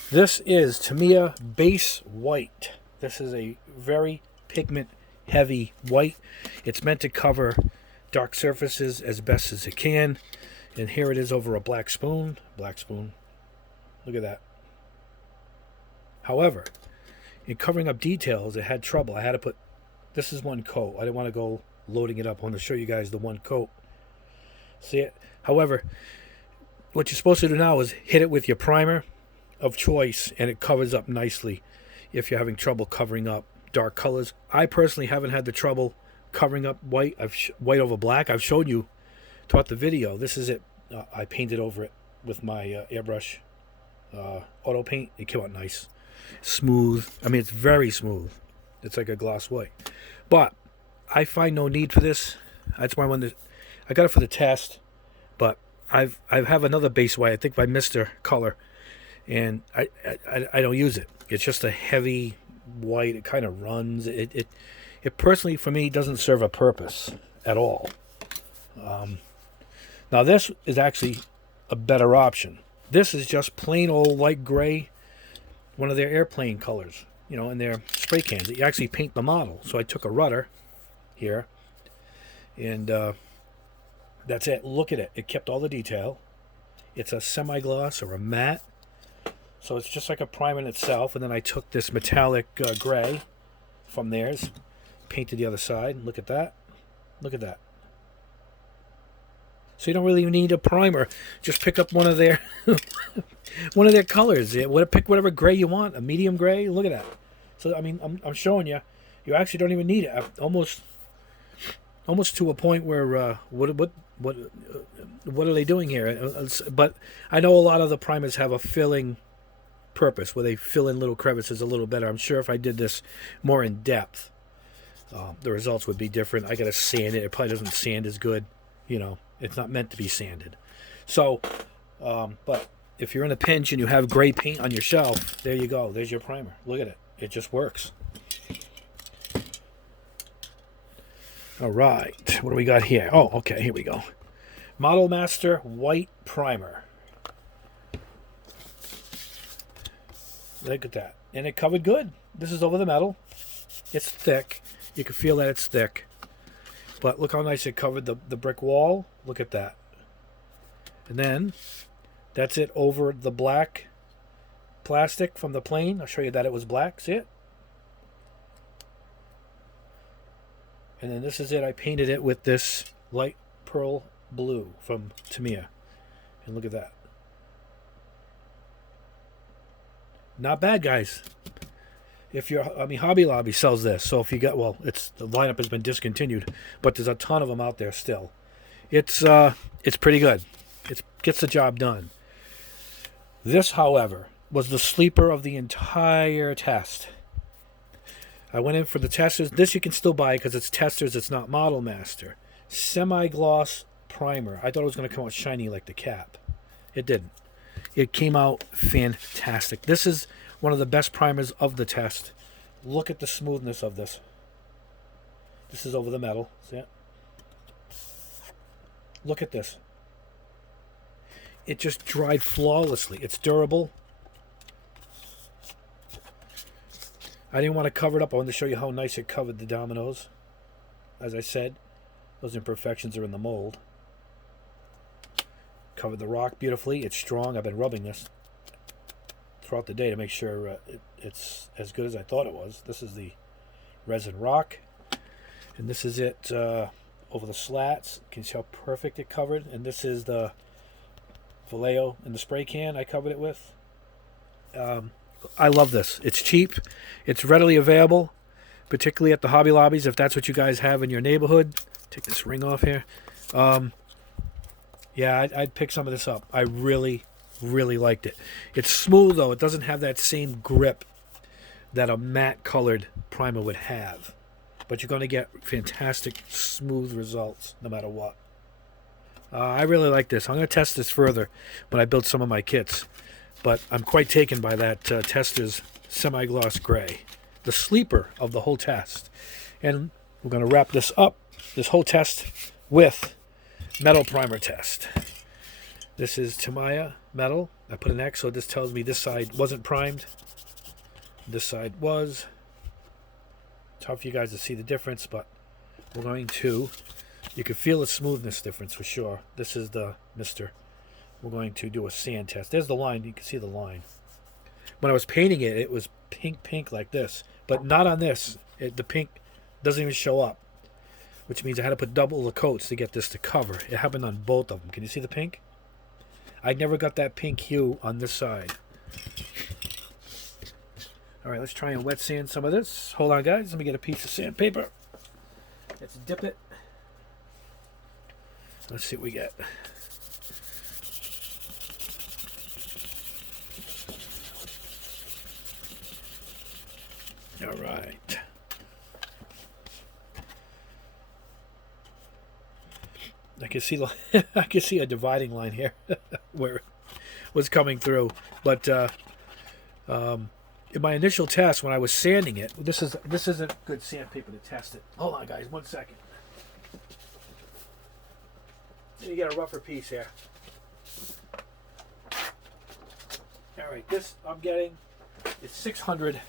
This is Tamiya Base White. This is a very pigment heavy white. It's meant to cover dark surfaces as best as it can. And here it is over a black spoon. Black spoon. Look at that. However, in covering up details, it had trouble. I had to put, this is one coat. I didn't want to go loading it up. I want to show you guys the one coat. See it? However, what you're supposed to do now is hit it with your primer of choice, and it covers up nicely if you're having trouble covering up dark colors. I personally haven't had the trouble covering up white. White over black. I've showed you throughout the video. This is it. I painted over it with my airbrush auto paint. It came out nice, smooth. I mean, it's very smooth. It's like a gloss white. But I find no need for this. That's why I got it for the test. But I have another base white, I think by Mr. Color, and I don't use it. It's just a heavy white. It kind of runs. It personally for me doesn't serve a purpose at all. Now this is actually a better option. This is just plain old light gray, one of their airplane colors, you know, in their spray cans. You actually paint the model. So I took a rudder here, and that's it. Look at it. It kept all the detail. It's a semi-gloss or a matte. So it's just like a primer in itself. And then I took this metallic gray from theirs, painted the other side. Look at that. Look at that. So you don't really need a primer. Just pick up one of their one of their colors. Pick whatever gray you want. A medium gray. Look at that. So I mean, I'm showing you. You actually don't even need it. Almost to a point where what are they doing here? But I know a lot of the primers have a filling purpose where they fill in little crevices a little better. I'm sure if I did this more in depth, the results would be different. I gotta sand it. It probably doesn't sand as good. You know, it's not meant to be sanded. So, but if you're in a pinch and you have gray paint on your shelf, there you go. There's your primer. Look at it. It just works. All right. What do we got here? Oh, okay. Here we go. Model Master White Primer. Look at that. And it covered good. This is over the metal. It's thick. You can feel that it's thick. But look how nice it covered the brick wall. Look at that. And then that's it over the black plastic from the plane. I'll show you that it was black. See it? And then this is it. I painted it with this light pearl blue from Tamiya. And look at that. Not bad, guys. If you're, I mean, Hobby Lobby sells this. So if you got, well, the lineup has been discontinued, but there's a ton of them out there still. It's pretty good. It gets the job done. This, however, was the sleeper of the entire test. I went in for the testers. This you can still buy because it's testers. It's not Model Master. Semi-gloss primer. I thought it was going to come out shiny like the cap. It didn't. It came out fantastic. This is one of the best primers of the test. Look at the smoothness of this. This is over the metal. See it? Look at this. It just dried flawlessly. It's durable. I didn't want to cover it up. I wanted to show you how nice it covered the dominoes. As I said, those imperfections are in the mold. Covered the rock beautifully. It's strong. I've been rubbing this throughout the day to make sure it's as good as I thought it was. This is the Resin Rock. And this is it over the slats. You can see how perfect it covered. And this is the Vallejo in the spray can I covered it with. I love this. It's cheap. It's readily available, particularly at the Hobby Lobbies, if that's what you guys have in your neighborhood. Take this ring off here. Yeah, I'd pick some of this up. I really, really liked it. It's smooth, though. It doesn't have that same grip that a matte-colored primer would have. But you're going to get fantastic, smooth results no matter what. I really like this. I'm going to test this further when I build some of my kits. But I'm quite taken by that Tester's semi-gloss gray. The sleeper of the whole test. And we're going to wrap this up, this whole test, with metal primer test. This is Tamiya metal. I put an X, so this tells me this side wasn't primed. This side was. It's hard for you guys to see the difference, but we're going to. You can feel the smoothness difference for sure. This is the Mr. We're going to do a sand test. There's the line. You can see the line. When I was painting it, it was pink like this. But not on this. The pink doesn't even show up. which means I had to put double the coats to get this to cover. It happened on both of them. Can you see the pink? I never got that pink hue on this side. All right, let's try and wet sand some of this. Hold on, guys. Let me get a piece of sandpaper. Let's dip it. Let's see what we get. All right. I can see I can see a dividing line here where it was coming through, but in my initial test when I was sanding it, this isn't good sandpaper to test it. Hold on, guys, 1 second. You get a rougher piece here. All right, this I'm getting is 600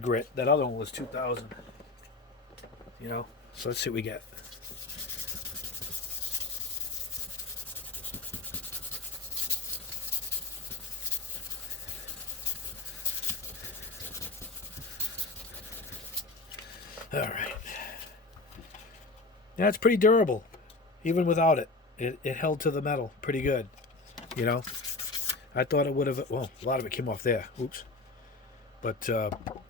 grit. That other one was 2,000. You know, so let's see what we get. All right. Yeah, it's pretty durable, even without it. It held to the metal pretty good, you know. I thought it would have. Well, a lot of it came off there. Oops. But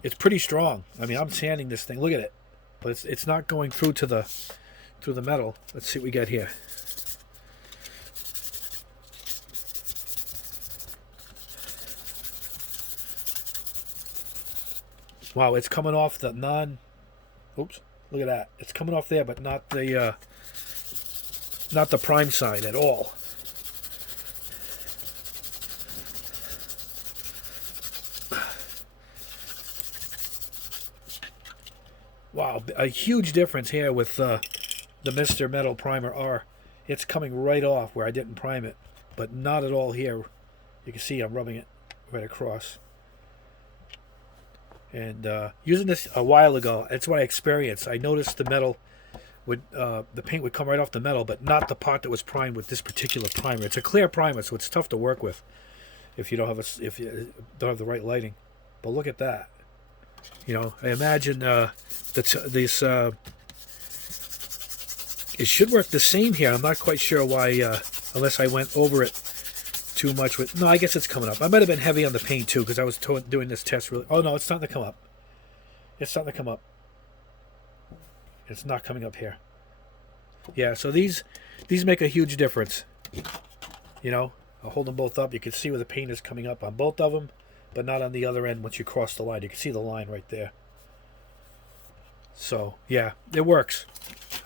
it's pretty strong. I mean, I'm sanding this thing. Look at it, but it's not going through to the metal. Let's see what we got here. Wow, it's coming off the non. Oops, look at that. It's coming off there, but not the prime side at all. Wow, a huge difference here with the Mr. Metal Primer R. It's coming right off where I didn't prime it, but not at all here. You can see I'm rubbing it right across. And using this a while ago, that's what I experienced. I noticed the metal would, the paint would come right off the metal, but not the part that was primed with this particular primer. It's a clear primer, so it's tough to work with if you don't have the right lighting. But look at that. You know, I imagine it should work the same here. I'm not quite sure why, unless I went over it too much with. No, I guess it's coming up. I might have been heavy on the paint too, because I was doing this test really. Oh no, it's starting to come up. It's starting to come up. It's not coming up here. Yeah, so these make a huge difference. You know, I'll hold them both up. You can see where the paint is coming up on both of them, but not on the other end once you cross the line. You can see the line right there. So yeah, it works.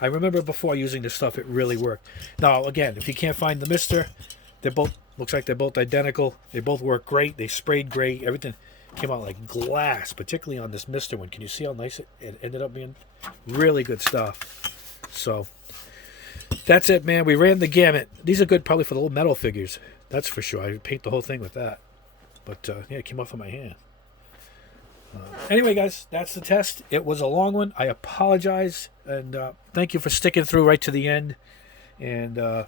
I remember before using this stuff, it really worked. Now again, if you can't find the Mister, they're both. Looks like they're both identical. They both work great. They sprayed great. Everything came out like glass, particularly on this Mister one. Can you see how nice it ended up being? Really good stuff. So that's it, man. We ran the gamut. These are good probably for the little metal figures. That's for sure. I paint the whole thing with that. But yeah, it came off of my hand. Anyway, guys, that's the test. It was a long one. I apologize. And thank you for sticking through right to the end. And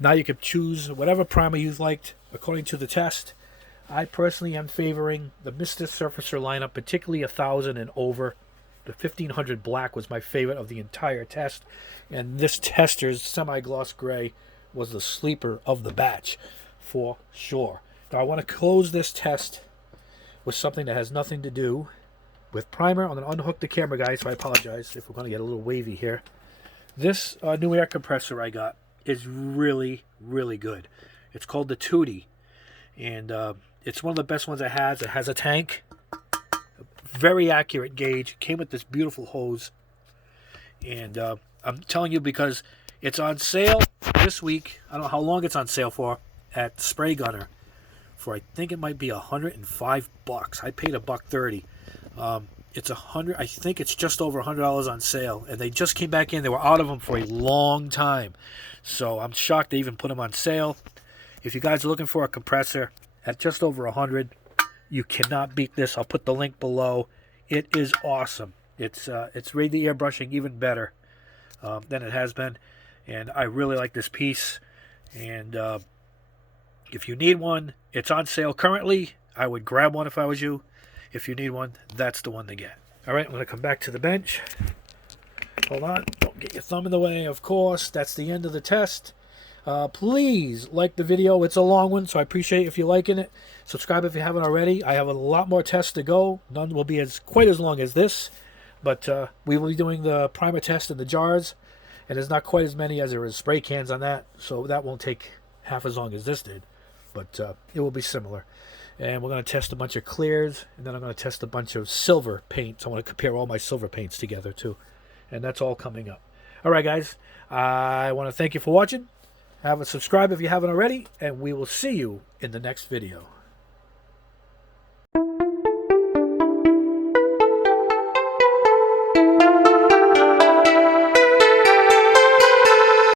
now you can choose whatever primer you liked according to the test. I personally am favoring the Mr. Surfacer lineup, particularly 1,000 and over. The 1500 black was my favorite of the entire test. And this tester's semi-gloss gray was the sleeper of the batch for sure. Now I want to close this test with something that has nothing to do with primer. I'm going to unhook the camera, guys, so I apologize if we're going to get a little wavy here. This new air compressor I got is really, really good. It's called the Tootie, and it's one of the best ones it has. It has a tank, very accurate gauge, came with this beautiful hose, and I'm telling you because it's on sale this week. I don't know how long it's on sale for at Spray Gunner for I think it might be $105. I paid $130. It's $100. I think it's just over $100 on sale, and they just came back in. They were out of them for a long time, so I'm shocked they even put them on sale. If you guys are looking for a compressor at just over $100, you cannot beat this. I'll put the link below. It is awesome. It's made the airbrushing even better than it has been, and I really like this piece. And if you need one, it's on sale currently. I would grab one if I was you. If you need one, that's the one to get. All right, I'm going to come back to the bench. Hold on. Don't get your thumb in the way, of course. That's the end of the test. Please like the video. It's a long one, so I appreciate if you're liking it. Subscribe if you haven't already. I have a lot more tests to go. None will be quite as long as this, but we will be doing the primer test in the jars, and there's not quite as many as there is spray cans on that, so that won't take half as long as this did, but it will be similar. And we're going to test a bunch of clears, and then I'm going to test a bunch of silver paints. I want to compare all my silver paints together too, and that's all coming up. All right, guys, I want to thank you for watching. Have a subscribe if you haven't already, and we will see you in the next video.